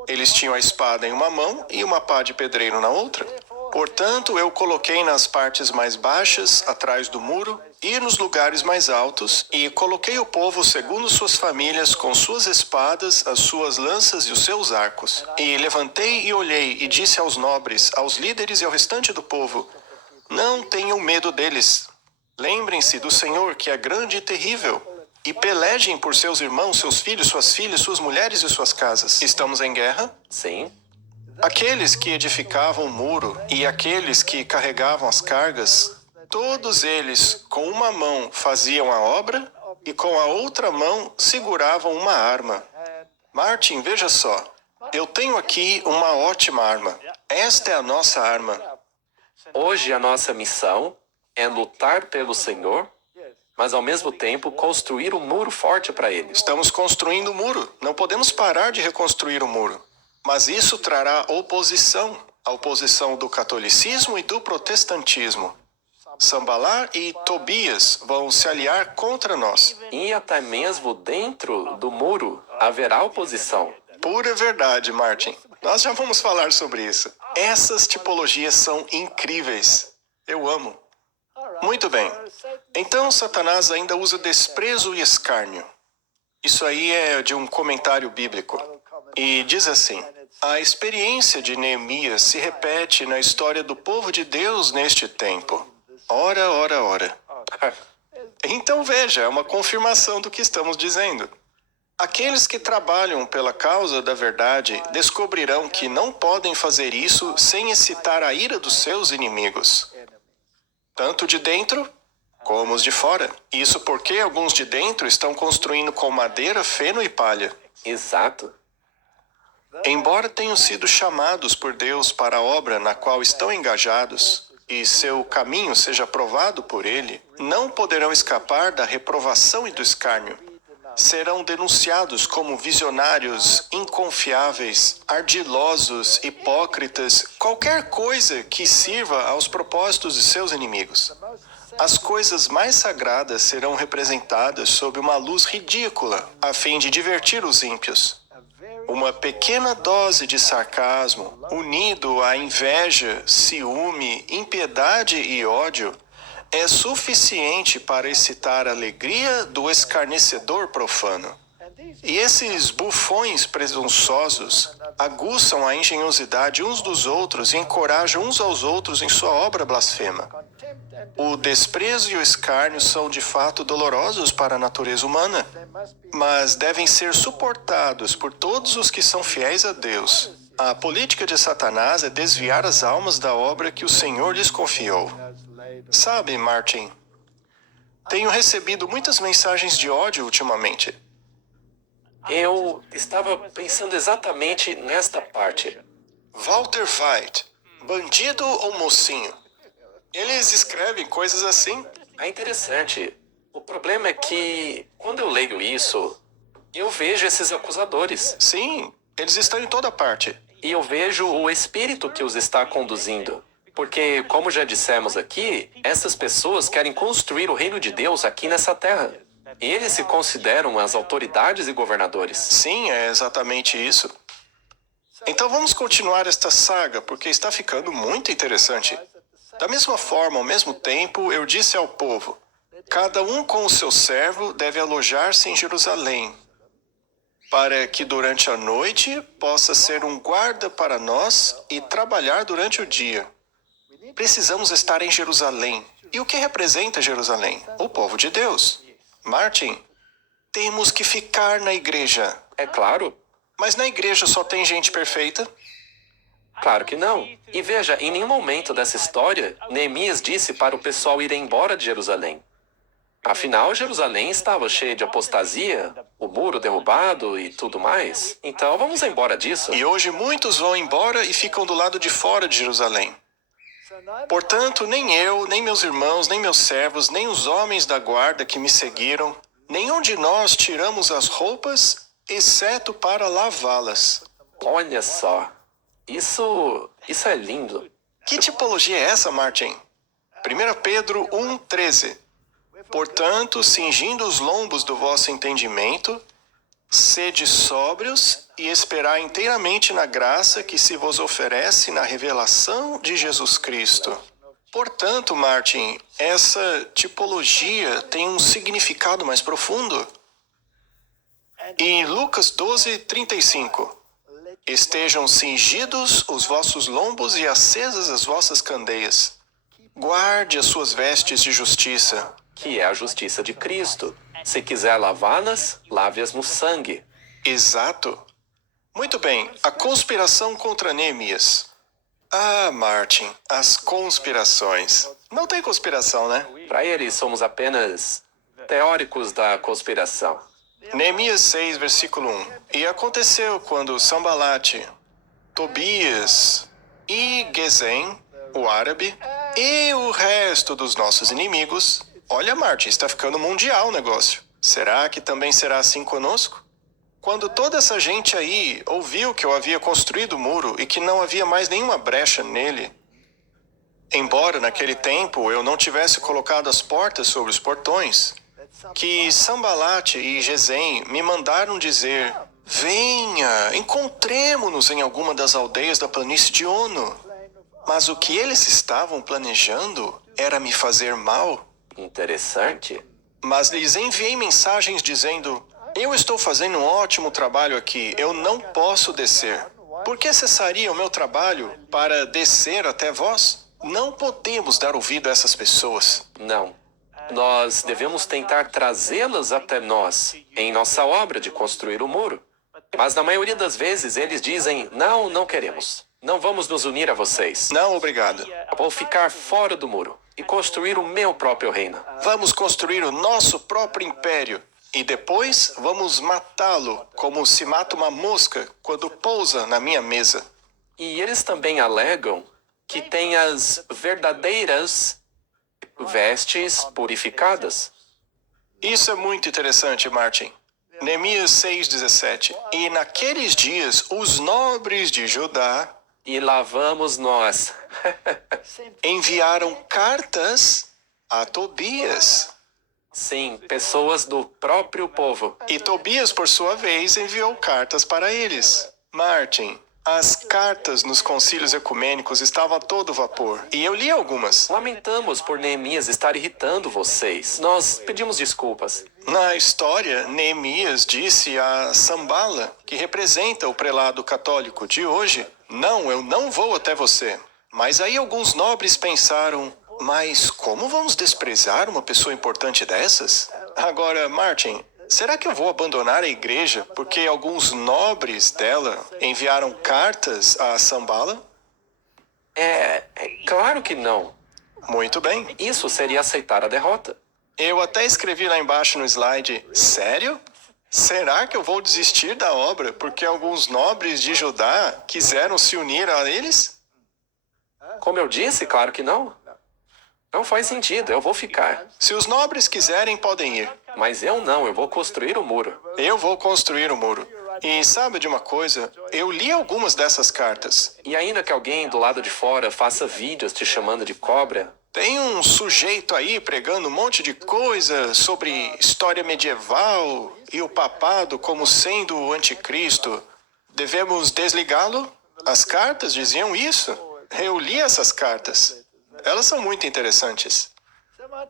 Eles tinham a espada em uma mão e uma pá de pedreiro na outra. Portanto, eu coloquei nas partes mais baixas, atrás do muro, e nos lugares mais altos, e coloquei o povo segundo suas famílias, com suas espadas, as suas lanças e os seus arcos. E levantei e olhei, e disse aos nobres, aos líderes e ao restante do povo: não tenham medo deles. Lembrem-se do Senhor, que é grande e terrível, e pelejem por seus irmãos, seus filhos, suas filhas, suas mulheres e suas casas. Estamos em guerra? Sim. Aqueles que edificavam o muro e aqueles que carregavam as cargas, todos eles com uma mão faziam a obra e com a outra mão seguravam uma arma. Martin, veja só, eu tenho aqui uma ótima arma. Esta é a nossa arma. Hoje a nossa missão é lutar pelo Senhor, mas ao mesmo tempo construir um muro forte para Ele. Estamos construindo o muro. Não podemos parar de reconstruir o muro. Mas isso trará oposição, a oposição do catolicismo e do protestantismo. Sambalat e Tobias vão se aliar contra nós. E até mesmo dentro do muro haverá oposição. Pura verdade, Martin. Nós já vamos falar sobre isso. Essas tipologias são incríveis. Eu amo. Muito bem. Então, Satanás ainda usa desprezo e escárnio. Isso aí é de um comentário bíblico. E diz assim: a experiência de Neemias se repete na história do povo de Deus neste tempo. Ora, ora, ora. Então veja, é uma confirmação do que estamos dizendo. Aqueles que trabalham pela causa da verdade descobrirão que não podem fazer isso sem excitar a ira dos seus inimigos, tanto de dentro como os de fora. Isso porque alguns de dentro estão construindo com madeira, feno e palha. Exato. Embora tenham sido chamados por Deus para a obra na qual estão engajados, e seu caminho seja aprovado por Ele, não poderão escapar da reprovação e do escárnio. Serão denunciados como visionários, inconfiáveis, ardilosos, hipócritas, qualquer coisa que sirva aos propósitos de seus inimigos. As coisas mais sagradas serão representadas sob uma luz ridícula, a fim de divertir os ímpios. Uma pequena dose de sarcasmo, unido à inveja, ciúme, impiedade e ódio, é suficiente para excitar a alegria do escarnecedor profano. E esses bufões presunçosos aguçam a engenhosidade uns dos outros e encorajam uns aos outros em sua obra blasfema. O desprezo e o escárnio são de fato dolorosos para a natureza humana, mas devem ser suportados por todos os que são fiéis a Deus. A política de Satanás é desviar as almas da obra que o Senhor lhes confiou. Sabe, Martin, tenho recebido muitas mensagens de ódio ultimamente. Eu estava pensando exatamente nesta parte. Walter White, bandido ou mocinho? Eles escrevem coisas assim. É interessante. O problema é que, quando eu leio isso, eu vejo esses acusadores. Sim, eles estão em toda parte. E eu vejo o espírito que os está conduzindo. Porque, como já dissemos aqui, essas pessoas querem construir o reino de Deus aqui nessa terra. Eles se consideram as autoridades e governadores. Sim, é exatamente isso. Então vamos continuar esta saga, porque está ficando muito interessante. Da mesma forma, ao mesmo tempo, eu disse ao povo: cada um com o seu servo deve alojar-se em Jerusalém, para que durante a noite possa ser um guarda para nós e trabalhar durante o dia. Precisamos estar em Jerusalém. E o que representa Jerusalém? O povo de Deus. Martin, temos que ficar na igreja. É claro. Mas na igreja só tem gente perfeita? Claro que não. E veja, em nenhum momento dessa história, Neemias disse para o pessoal ir embora de Jerusalém. Afinal, Jerusalém estava cheia de apostasia, o muro derrubado e tudo mais. Então vamos embora disso. E hoje muitos vão embora e ficam do lado de fora de Jerusalém. Portanto, nem eu, nem meus irmãos, nem meus servos, nem os homens da guarda que me seguiram, nenhum de nós tiramos as roupas, exceto para lavá-las. Olha só. Isso é lindo. Que tipologia é essa, Martin? 1 Pedro 1,13. Portanto, cingindo os lombos do vosso entendimento, Sede sóbrios e esperar inteiramente na graça que se vos oferece na revelação de Jesus Cristo. Portanto, Martin, essa tipologia tem um significado mais profundo. Em Lucas 12:35, estejam cingidos os vossos lombos e acesas as vossas candeias. Guarde as suas vestes de justiça, que é a justiça de Cristo. Se quiser lavá-las, lave-as no sangue. Exato. Muito bem, a conspiração contra Neemias. Ah, Martin, as conspirações. Não tem conspiração, né? Para eles, somos apenas teóricos da conspiração. Neemias 6, versículo 1. E aconteceu quando Sambalate, Tobias e Gesem, o árabe, e o resto dos nossos inimigos... Olha, Martin, está ficando mundial o negócio. Será que também será assim conosco? Quando toda essa gente aí ouviu que eu havia construído o muro e que não havia mais nenhuma brecha nele, embora naquele tempo eu não tivesse colocado as portas sobre os portões, que Sambalate e Gesem me mandaram dizer: venha, encontremo-nos em alguma das aldeias da planície de Ono. Mas o que eles estavam planejando era me fazer mal. Interessante. Mas lhes enviei mensagens dizendo: eu estou fazendo um ótimo trabalho aqui, eu não posso descer. Por que cessaria o meu trabalho para descer até vós? Não podemos dar ouvido a essas pessoas. Não. Nós devemos tentar trazê-las até nós, em nossa obra de construir o muro. Mas na maioria das vezes eles dizem: não, não queremos. Não vamos nos unir a vocês. Não, obrigado. Vou ficar fora do muro e construir o meu próprio reino. Vamos construir o nosso próprio império. E depois vamos matá-lo, como se mata uma mosca quando pousa na minha mesa. E eles também alegam que têm as verdadeiras vestes purificadas. Isso é muito interessante, Martin. Neemias 6:17. E naqueles dias os nobres de Judá E lá vamos nós. enviaram cartas a Tobias. Sim, pessoas do próprio povo. E Tobias, por sua vez, enviou cartas para eles. Martin, as cartas nos concílios ecumênicos estavam a todo vapor. E eu li algumas. Lamentamos por Neemias estar irritando vocês. Nós pedimos desculpas. Na história, Neemias disse a Sambala, que representa o prelado católico de hoje: não, eu não vou até você. Mas aí alguns nobres pensaram: mas como vamos desprezar uma pessoa importante dessas? Agora, Martin, será que eu vou abandonar a igreja porque alguns nobres dela enviaram cartas a Sambala? É claro que não. Muito bem. Isso seria aceitar a derrota. Eu até escrevi lá embaixo no slide: sério? Será que eu vou desistir da obra porque alguns nobres de Judá quiseram se unir a eles? Como eu disse, claro que não. Não faz sentido, eu vou ficar. Se os nobres quiserem, podem ir. Mas eu não, eu vou construir o muro. Eu vou construir o muro. E sabe de uma coisa? Eu li algumas dessas cartas. E ainda que alguém do lado de fora faça vídeos te chamando de cobra, Tem um sujeito aí pregando um monte de coisa sobre história medieval e o papado como sendo o anticristo. Devemos desligá-lo? As cartas diziam isso. Eu li essas cartas. Elas são muito interessantes.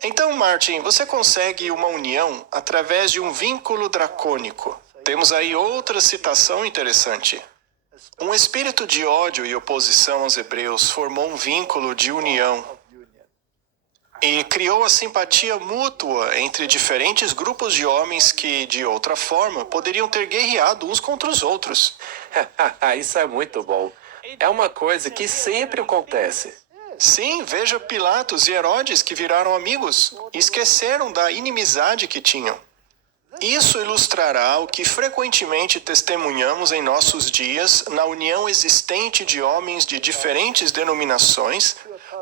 Então, Martin, você consegue uma união através de um vínculo dracônico. Temos aí outra citação interessante. Um espírito de ódio e oposição aos hebreus formou um vínculo de união e criou a simpatia mútua entre diferentes grupos de homens que, de outra forma, poderiam ter guerreado uns contra os outros. isso é muito bom. É uma coisa que sempre acontece. Sim, veja Pilatos e Herodes que viraram amigos e esqueceram da inimizade que tinham. Isso ilustrará o que frequentemente testemunhamos em nossos dias na união existente de homens de diferentes denominações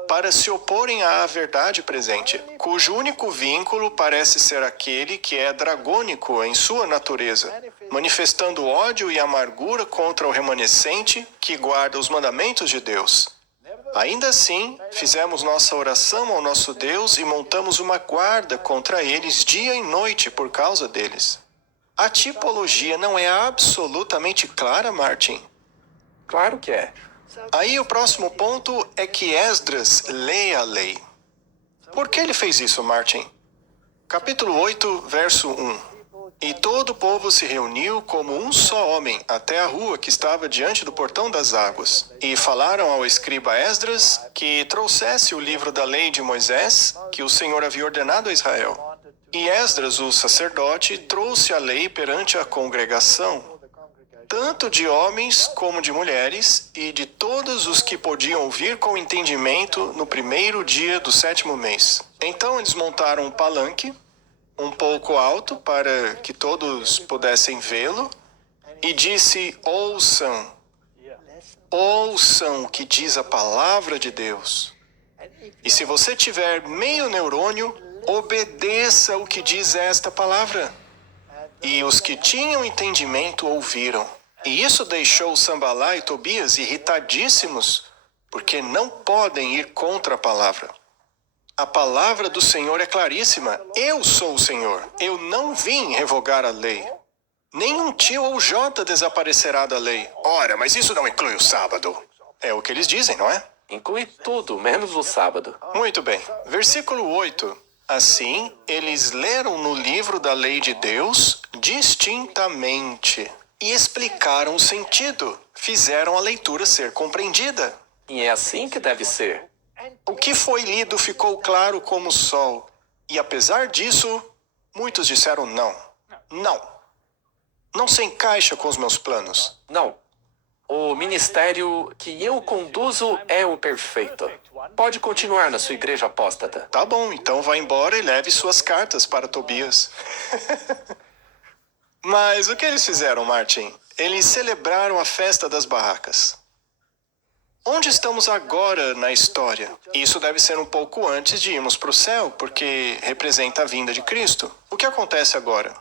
para se oporem à verdade presente, cujo único vínculo parece ser aquele que é dragônico em sua natureza, manifestando ódio e amargura contra o remanescente que guarda os mandamentos de Deus. Ainda assim, fizemos nossa oração ao nosso Deus e montamos uma guarda contra eles dia e noite por causa deles. A tipologia não é absolutamente clara, Martin? Claro que é. Aí o próximo ponto é que Esdras lê a lei. Por que ele fez isso, Martin? Capítulo 8, verso 1. E todo o povo se reuniu como um só homem até a rua que estava diante do portão das águas. E falaram ao escriba Esdras que trouxesse o livro da lei de Moisés, que o Senhor havia ordenado a Israel. E Esdras, o sacerdote, trouxe a lei perante a congregação, tanto de homens como de mulheres, e de todos os que podiam ouvir com entendimento no primeiro dia do 7º mês. Então eles montaram um palanque, um pouco alto, para que todos pudessem vê-lo, e disse: ouçam o que diz a palavra de Deus. E se você tiver meio neurônio, obedeça o que diz esta palavra. E os que tinham entendimento ouviram. E isso deixou Sambalá e Tobias irritadíssimos, porque não podem ir contra a palavra. A palavra do Senhor é claríssima. Eu sou o Senhor. Eu não vim revogar a lei. Nenhum tio ou jota desaparecerá da lei. Ora, mas isso não inclui o sábado. É o que eles dizem, não é? Inclui tudo, menos o sábado. Muito bem. Versículo 8. Assim, eles leram no livro da lei de Deus distintamente e explicaram o sentido. Fizeram a leitura ser compreendida. E é assim que deve ser. O que foi lido ficou claro como o sol. E apesar disso, muitos disseram não. Não. Não se encaixa com os meus planos. Não. O ministério que eu conduzo é o perfeito. Pode continuar na sua igreja apóstata. Tá bom, então vá embora e leve suas cartas para Tobias. Mas o que eles fizeram, Martin? Eles celebraram a festa das barracas. Onde estamos agora na história? Isso deve ser um pouco antes de irmos para o céu, porque representa a vinda de Cristo. O que acontece agora?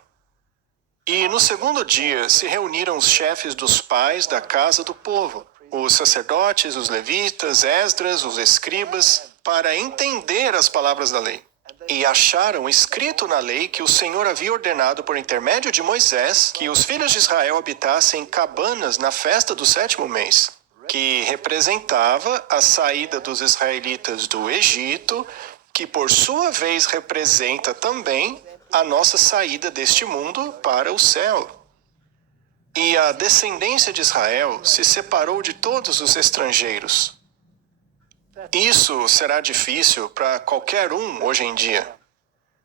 E no segundo dia se reuniram os chefes dos pais da casa do povo, os sacerdotes, os levitas, Esdras, os escribas, para entender as palavras da lei. E acharam escrito na lei que o Senhor havia ordenado por intermédio de Moisés que os filhos de Israel habitassem em cabanas na festa do 7º mês, que representava a saída dos israelitas do Egito, que por sua vez representa também a nossa saída deste mundo para o céu. E a descendência de Israel se separou de todos os estrangeiros. Isso será difícil para qualquer um hoje em dia.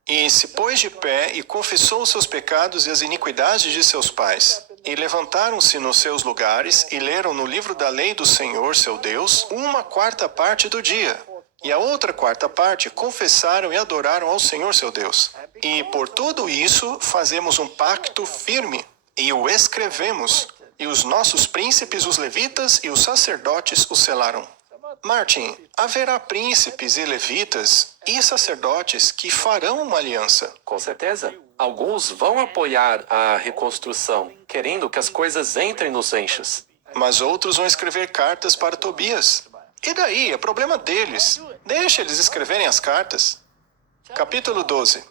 E se pôs de pé e confessou os seus pecados e as iniquidades de seus pais. E levantaram-se nos seus lugares e leram no livro da lei do Senhor, seu Deus, 1/4 parte do dia. E a outra 4ª parte confessaram e adoraram ao Senhor, seu Deus. E por tudo isso fazemos um pacto firme e o escrevemos. E os nossos príncipes, os levitas e os sacerdotes o selaram. Martin, haverá príncipes e levitas e sacerdotes que farão uma aliança. Com certeza. Alguns vão apoiar a reconstrução, querendo que as coisas entrem nos eixos. Mas outros vão escrever cartas para Tobias. E daí? É problema deles. Deixa eles escreverem as cartas. Capítulo 12.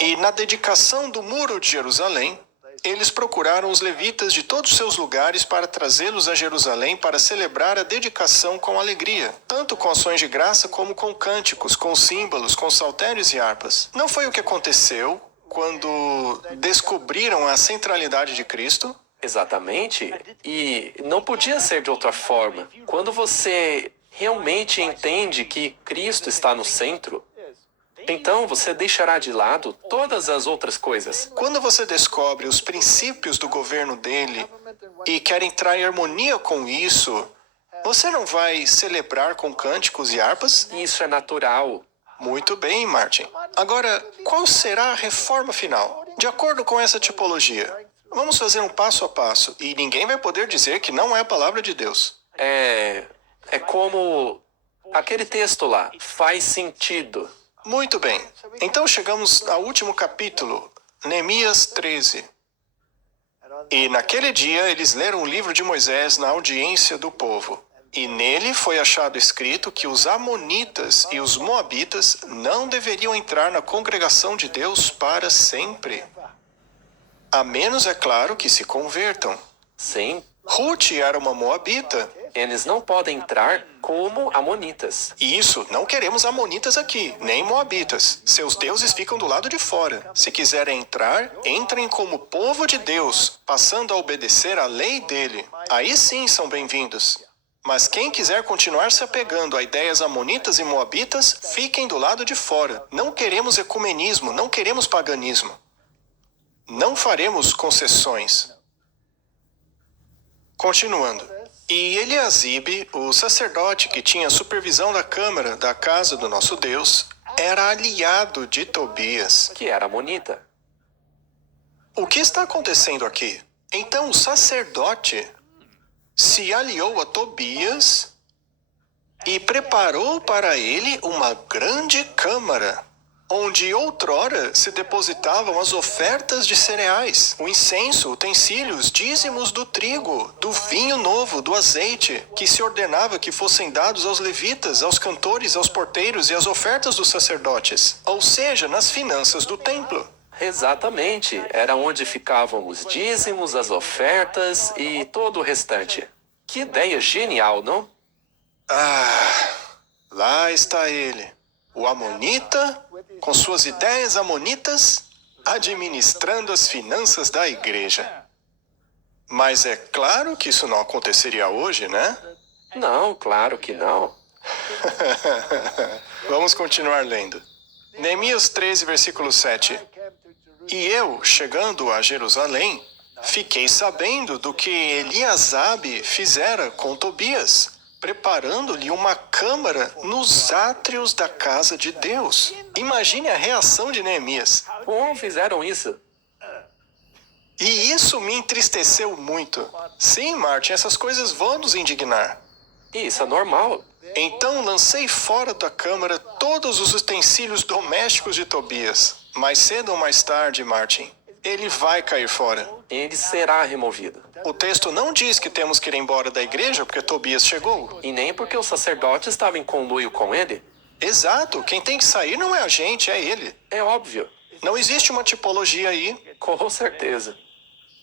E na dedicação do muro de Jerusalém, eles procuraram os levitas de todos os seus lugares para trazê-los a Jerusalém para celebrar a dedicação com alegria, tanto com ações de graça como com cânticos, com símbolos, com saltérios e harpas. Não foi o que aconteceu quando descobriram a centralidade de Cristo? Exatamente. E não podia ser de outra forma. Quando você realmente entende que Cristo está no centro, então você deixará de lado todas as outras coisas. Quando você descobre os princípios do governo dele e quer entrar em harmonia com isso, você não vai celebrar com cânticos e harpas? Isso é natural. Muito bem, Martin. Agora, qual será a reforma final? De acordo com essa tipologia, vamos fazer um passo a passo e ninguém vai poder dizer que não é a palavra de Deus. É como aquele texto lá. Faz sentido. Muito bem. Então chegamos ao último capítulo, Neemias 13. E naquele dia eles leram o livro de Moisés na audiência do povo. E nele foi achado escrito que os amonitas e os moabitas não deveriam entrar na congregação de Deus para sempre. A menos, é claro, que se convertam. Sim, Ruth era uma moabita. eles não podem entrar como amonitas. E isso, não queremos amonitas aqui, nem moabitas. Seus deuses ficam do lado de fora. Se quiserem entrar, entrem como povo de Deus, passando a obedecer à lei dele. Aí sim são bem-vindos. Mas quem quiser continuar se apegando a ideias amonitas e moabitas, fiquem do lado de fora. Não queremos ecumenismo, não queremos paganismo. Não faremos concessões. Continuando. E Eliasibe, o sacerdote que tinha supervisão da câmara da casa do nosso Deus, era aliado de Tobias. Que era amonita. O que está acontecendo aqui? Então o sacerdote se aliou a Tobias e preparou para ele uma grande câmara, onde outrora se depositavam as ofertas de cereais, o incenso, utensílios, dízimos do trigo, do vinho novo, do azeite, que se ordenava que fossem dados aos levitas, aos cantores, aos porteiros e às ofertas dos sacerdotes, ou seja, nas finanças do templo. Exatamente, era onde ficavam os dízimos, as ofertas e todo o restante. Que ideia genial, não? Ah, lá está ele, o amonita, com suas ideias amonitas, administrando as finanças da igreja. Mas é claro que isso não aconteceria hoje, né? Não, claro que não. Vamos continuar lendo. Neemias 13, versículo 7. E eu, chegando a Jerusalém, fiquei sabendo do que Eliasabe fizera com Tobias, preparando-lhe uma câmara nos átrios da casa de Deus. Imagine a reação de Neemias. Como fizeram isso? E isso me entristeceu muito. Sim, Martin, essas coisas vão nos indignar. Isso é normal. Então lancei fora da câmara todos os utensílios domésticos de Tobias. Mais cedo ou mais tarde, Martin, ele vai cair fora. Ele será removido. O texto não diz que temos que ir embora da igreja porque Tobias chegou. E nem porque o sacerdote estava em conluio com ele. Exato, quem tem que sair não é a gente, é ele. É óbvio. Não existe uma tipologia aí. Com certeza.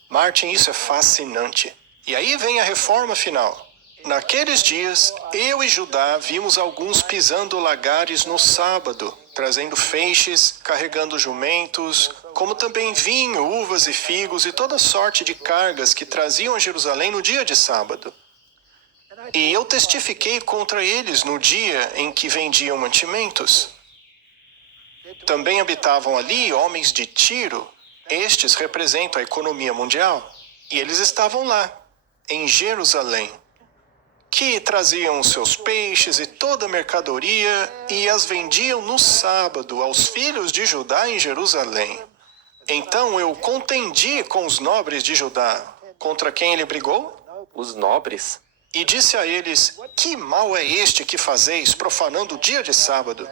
Martin, isso é fascinante. E aí vem a reforma final. Naqueles dias, eu e Judá vimos alguns pisando lagares no sábado, trazendo feixes, carregando jumentos, como também vinho, uvas e figos e toda sorte de cargas que traziam a Jerusalém no dia de sábado. E eu testifiquei contra eles no dia em que vendiam mantimentos. Também habitavam ali homens de Tiro. Estes representam a economia mundial. E eles estavam lá, em Jerusalém, que traziam seus peixes e toda a mercadoria e as vendiam no sábado aos filhos de Judá em Jerusalém. Então eu contendi com os nobres de Judá, contra quem ele brigou, Os nobres. e disse a eles: que mal é este que fazeis, profanando o dia de sábado?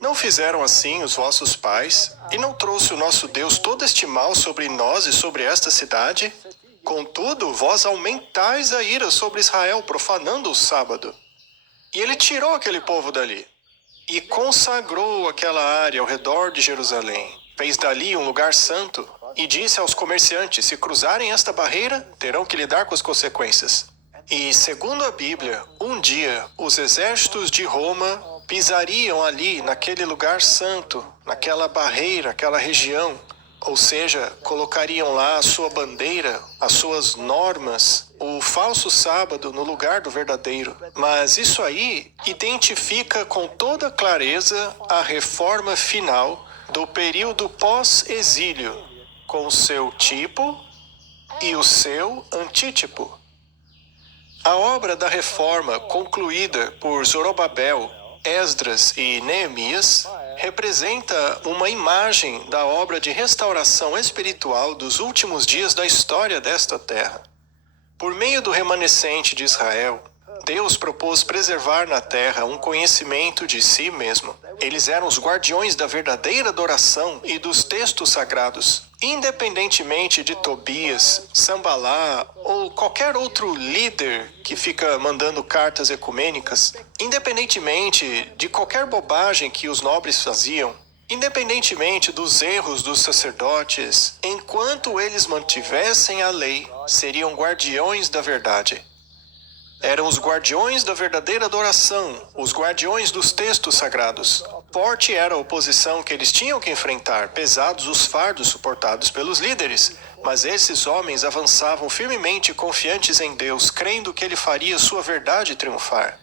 Não fizeram assim os vossos pais, e não trouxe o nosso Deus todo este mal sobre nós e sobre esta cidade? Contudo, vós aumentais a ira sobre Israel, profanando o sábado. E ele tirou aquele povo dali, e consagrou aquela área ao redor de Jerusalém. Fez dali um lugar santo, e disse aos comerciantes: se cruzarem esta barreira, terão que lidar com as consequências. E, segundo a Bíblia, um dia os exércitos de Roma pisariam ali, naquele lugar santo, naquela barreira, aquela região. Ou seja, colocariam lá a sua bandeira, as suas normas, o falso sábado no lugar do verdadeiro. Mas isso aí identifica com toda clareza a reforma final do período pós-exílio, com o seu tipo e o seu antítipo. A obra da reforma concluída por Zorobabel, Esdras e Neemias representa uma imagem da obra de restauração espiritual dos últimos dias da história desta terra. Por meio do remanescente de Israel, Deus propôs preservar na terra um conhecimento de si mesmo. Eles eram os guardiões da verdadeira adoração e dos textos sagrados. Independentemente de Tobias, Sambalá ou qualquer outro líder que fica mandando cartas ecumênicas, independentemente de qualquer bobagem que os nobres faziam, Independentemente dos erros dos sacerdotes, enquanto eles mantivessem a lei, seriam guardiões da verdade. Eram os guardiões da verdadeira adoração, os guardiões dos textos sagrados. Forte era a oposição que eles tinham que enfrentar, pesados os fardos suportados pelos líderes, mas esses homens avançavam firmemente confiantes em Deus, crendo que Ele faria sua verdade triunfar.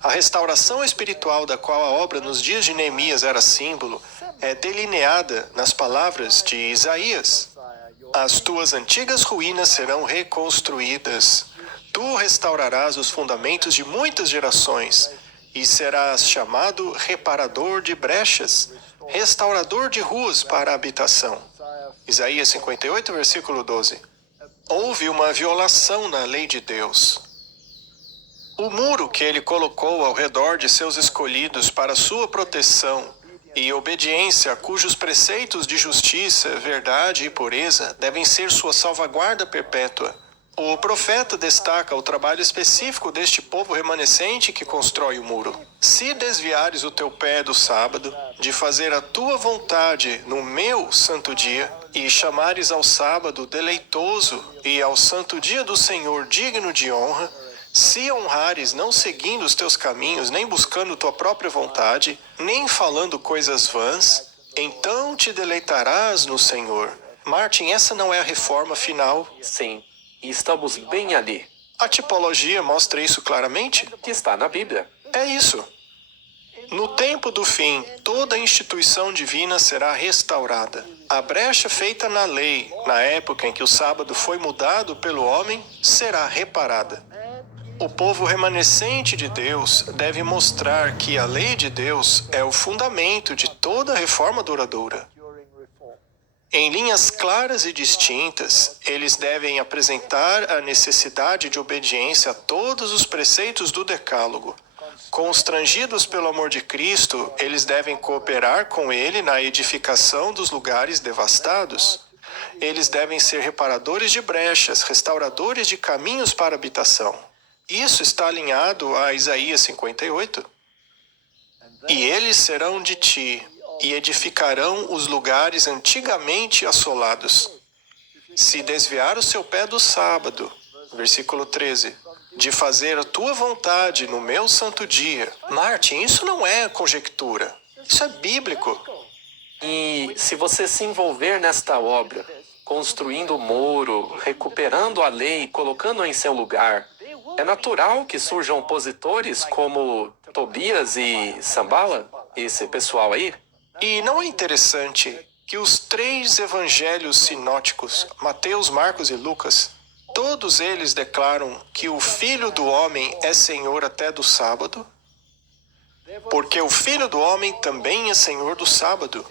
A restauração espiritual da qual a obra nos dias de Neemias era símbolo é delineada nas palavras de Isaías. As tuas antigas ruínas serão reconstruídas. Tu restaurarás os fundamentos de muitas gerações e serás chamado reparador de brechas, restaurador de ruas para a habitação. Isaías 58, versículo 12. Houve uma violação na lei de Deus. O muro que ele colocou ao redor de seus escolhidos para sua proteção e obediência, cujos preceitos de justiça, verdade e pureza devem ser sua salvaguarda perpétua. O profeta destaca o trabalho específico deste povo remanescente que constrói o muro. Se desviares o teu pé do sábado, de fazer a tua vontade no meu santo dia, e chamares ao sábado deleitoso e ao santo dia do Senhor digno de honra, se honrares não seguindo os teus caminhos, nem buscando tua própria vontade, nem falando coisas vãs, então te deleitarás no Senhor. Martin, essa não é a reforma final? Sim, e estamos bem ali. A tipologia mostra isso claramente? Que está na Bíblia. É isso. No tempo do fim, toda a instituição divina será restaurada. A brecha feita na lei, na época em que o sábado foi mudado pelo homem, será reparada. O povo remanescente de Deus deve mostrar que a lei de Deus é o fundamento de toda a reforma duradoura. Em linhas claras e distintas, eles devem apresentar a necessidade de obediência a todos os preceitos do Decálogo. Constrangidos pelo amor de Cristo, eles devem cooperar com Ele na edificação dos lugares devastados. Eles devem ser reparadores de brechas, restauradores de caminhos para habitação. Isso está alinhado a Isaías 58. E eles serão de ti, e edificarão os lugares antigamente assolados. Se desviar o seu pé do sábado, versículo 13, de fazer a tua vontade no meu santo dia. Martin, isso não é conjectura. Isso é bíblico. E se você se envolver nesta obra, construindo o muro, recuperando a lei e colocando-a em seu lugar, é natural que surjam opositores como Tobias e Sanballat, esse pessoal aí. E não é interessante que os 3 evangelhos sinóticos, Mateus, Marcos e Lucas, todos eles declaram que o Filho do Homem é Senhor até do sábado? Porque o Filho do Homem também é Senhor do sábado.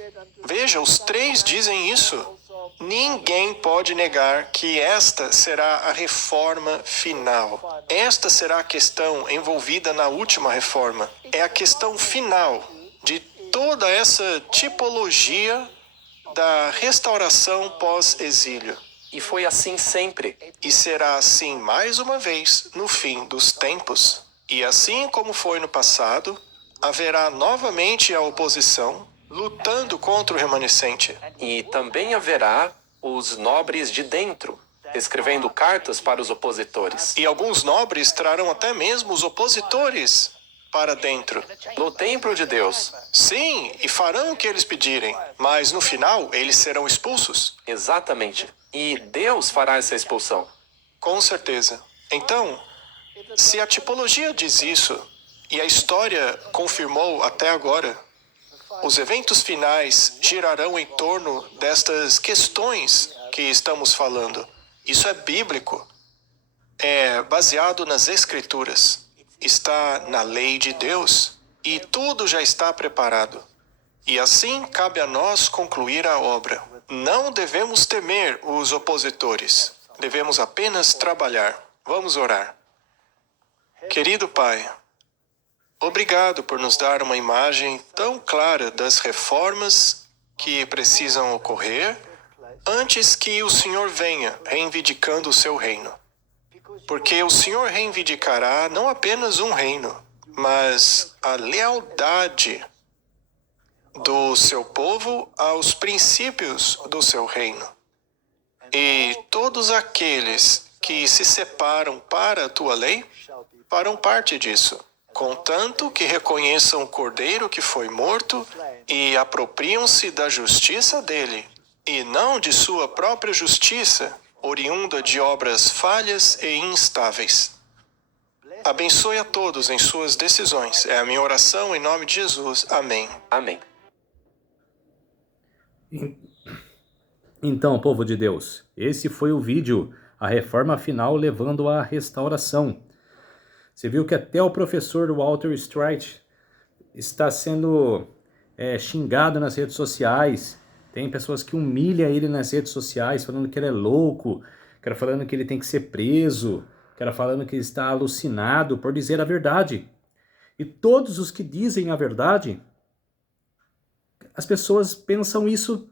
Veja, os 3 dizem isso. Ninguém pode negar que esta será a reforma final. Esta será a questão envolvida na última reforma. É a questão final de toda essa tipologia da restauração pós-exílio. E foi assim sempre. E será assim mais uma vez no fim dos tempos. E assim como foi no passado, haverá novamente a oposição, lutando contra o remanescente. E também haverá os nobres de dentro, escrevendo cartas para os opositores. E alguns nobres trarão até mesmo os opositores para dentro. No templo de Deus. Sim, e farão o que eles pedirem, mas no final eles serão expulsos. Exatamente. E Deus fará essa expulsão. Com certeza. Então, se a tipologia diz isso, e a história confirmou até agora, os eventos finais girarão em torno destas questões que estamos falando. Isso é bíblico. É baseado nas Escrituras. Está na lei de Deus. E tudo já está preparado. E assim cabe a nós concluir a obra. Não devemos temer os opositores. Devemos apenas trabalhar. Vamos orar. Querido Pai, obrigado por nos dar uma imagem tão clara das reformas que precisam ocorrer antes que o Senhor venha reivindicando o seu reino. Porque o Senhor reivindicará não apenas um reino, mas a lealdade do seu povo aos princípios do seu reino. E todos aqueles que se separam para a tua lei farão parte disso, contanto que reconheçam o Cordeiro que foi morto e apropriam-se da justiça dele, e não de sua própria justiça, oriunda de obras falhas e instáveis. Abençoe a todos em suas decisões. É a minha oração em nome de Jesus. Amém. Amém. Então, povo de Deus, esse foi o vídeo, a reforma final levando à restauração. Você viu que até o professor Walter Strait está sendo xingado nas redes sociais. Tem pessoas que humilham ele nas redes sociais, falando que ele é louco, falando que ele tem que ser preso, falando que ele está alucinado por dizer a verdade. E todos os que dizem a verdade, as pessoas pensam isso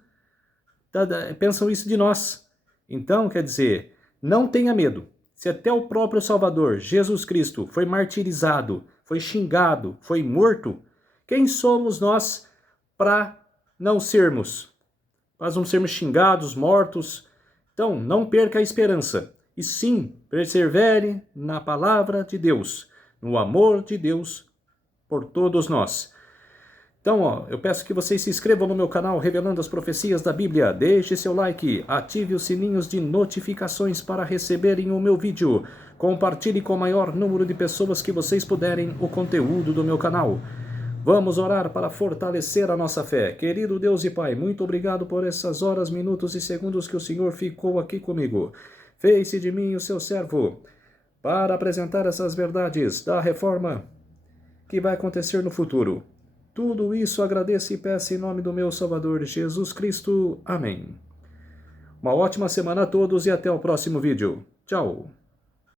de nós. Então, quer dizer, não tenha medo. Se até o próprio Salvador, Jesus Cristo, foi martirizado, foi xingado, foi morto, quem somos nós para não sermos? Nós vamos sermos xingados, mortos. Então, não perca a esperança. E sim, persevere na palavra de Deus, no amor de Deus por todos nós. Então, eu peço que vocês se inscrevam no meu canal Revelando as Profecias da Bíblia. Deixe seu like, ative os sininhos de notificações para receberem o meu vídeo. Compartilhe com o maior número de pessoas que vocês puderem o conteúdo do meu canal. Vamos orar para fortalecer a nossa fé. Querido Deus e Pai, muito obrigado por essas horas, minutos e segundos que o Senhor ficou aqui comigo. Fez-se de mim o seu servo para apresentar essas verdades da reforma que vai acontecer no futuro. Tudo isso agradeço e peço em nome do meu Salvador Jesus Cristo. Amém. Uma ótima semana a todos e até o próximo vídeo. Tchau.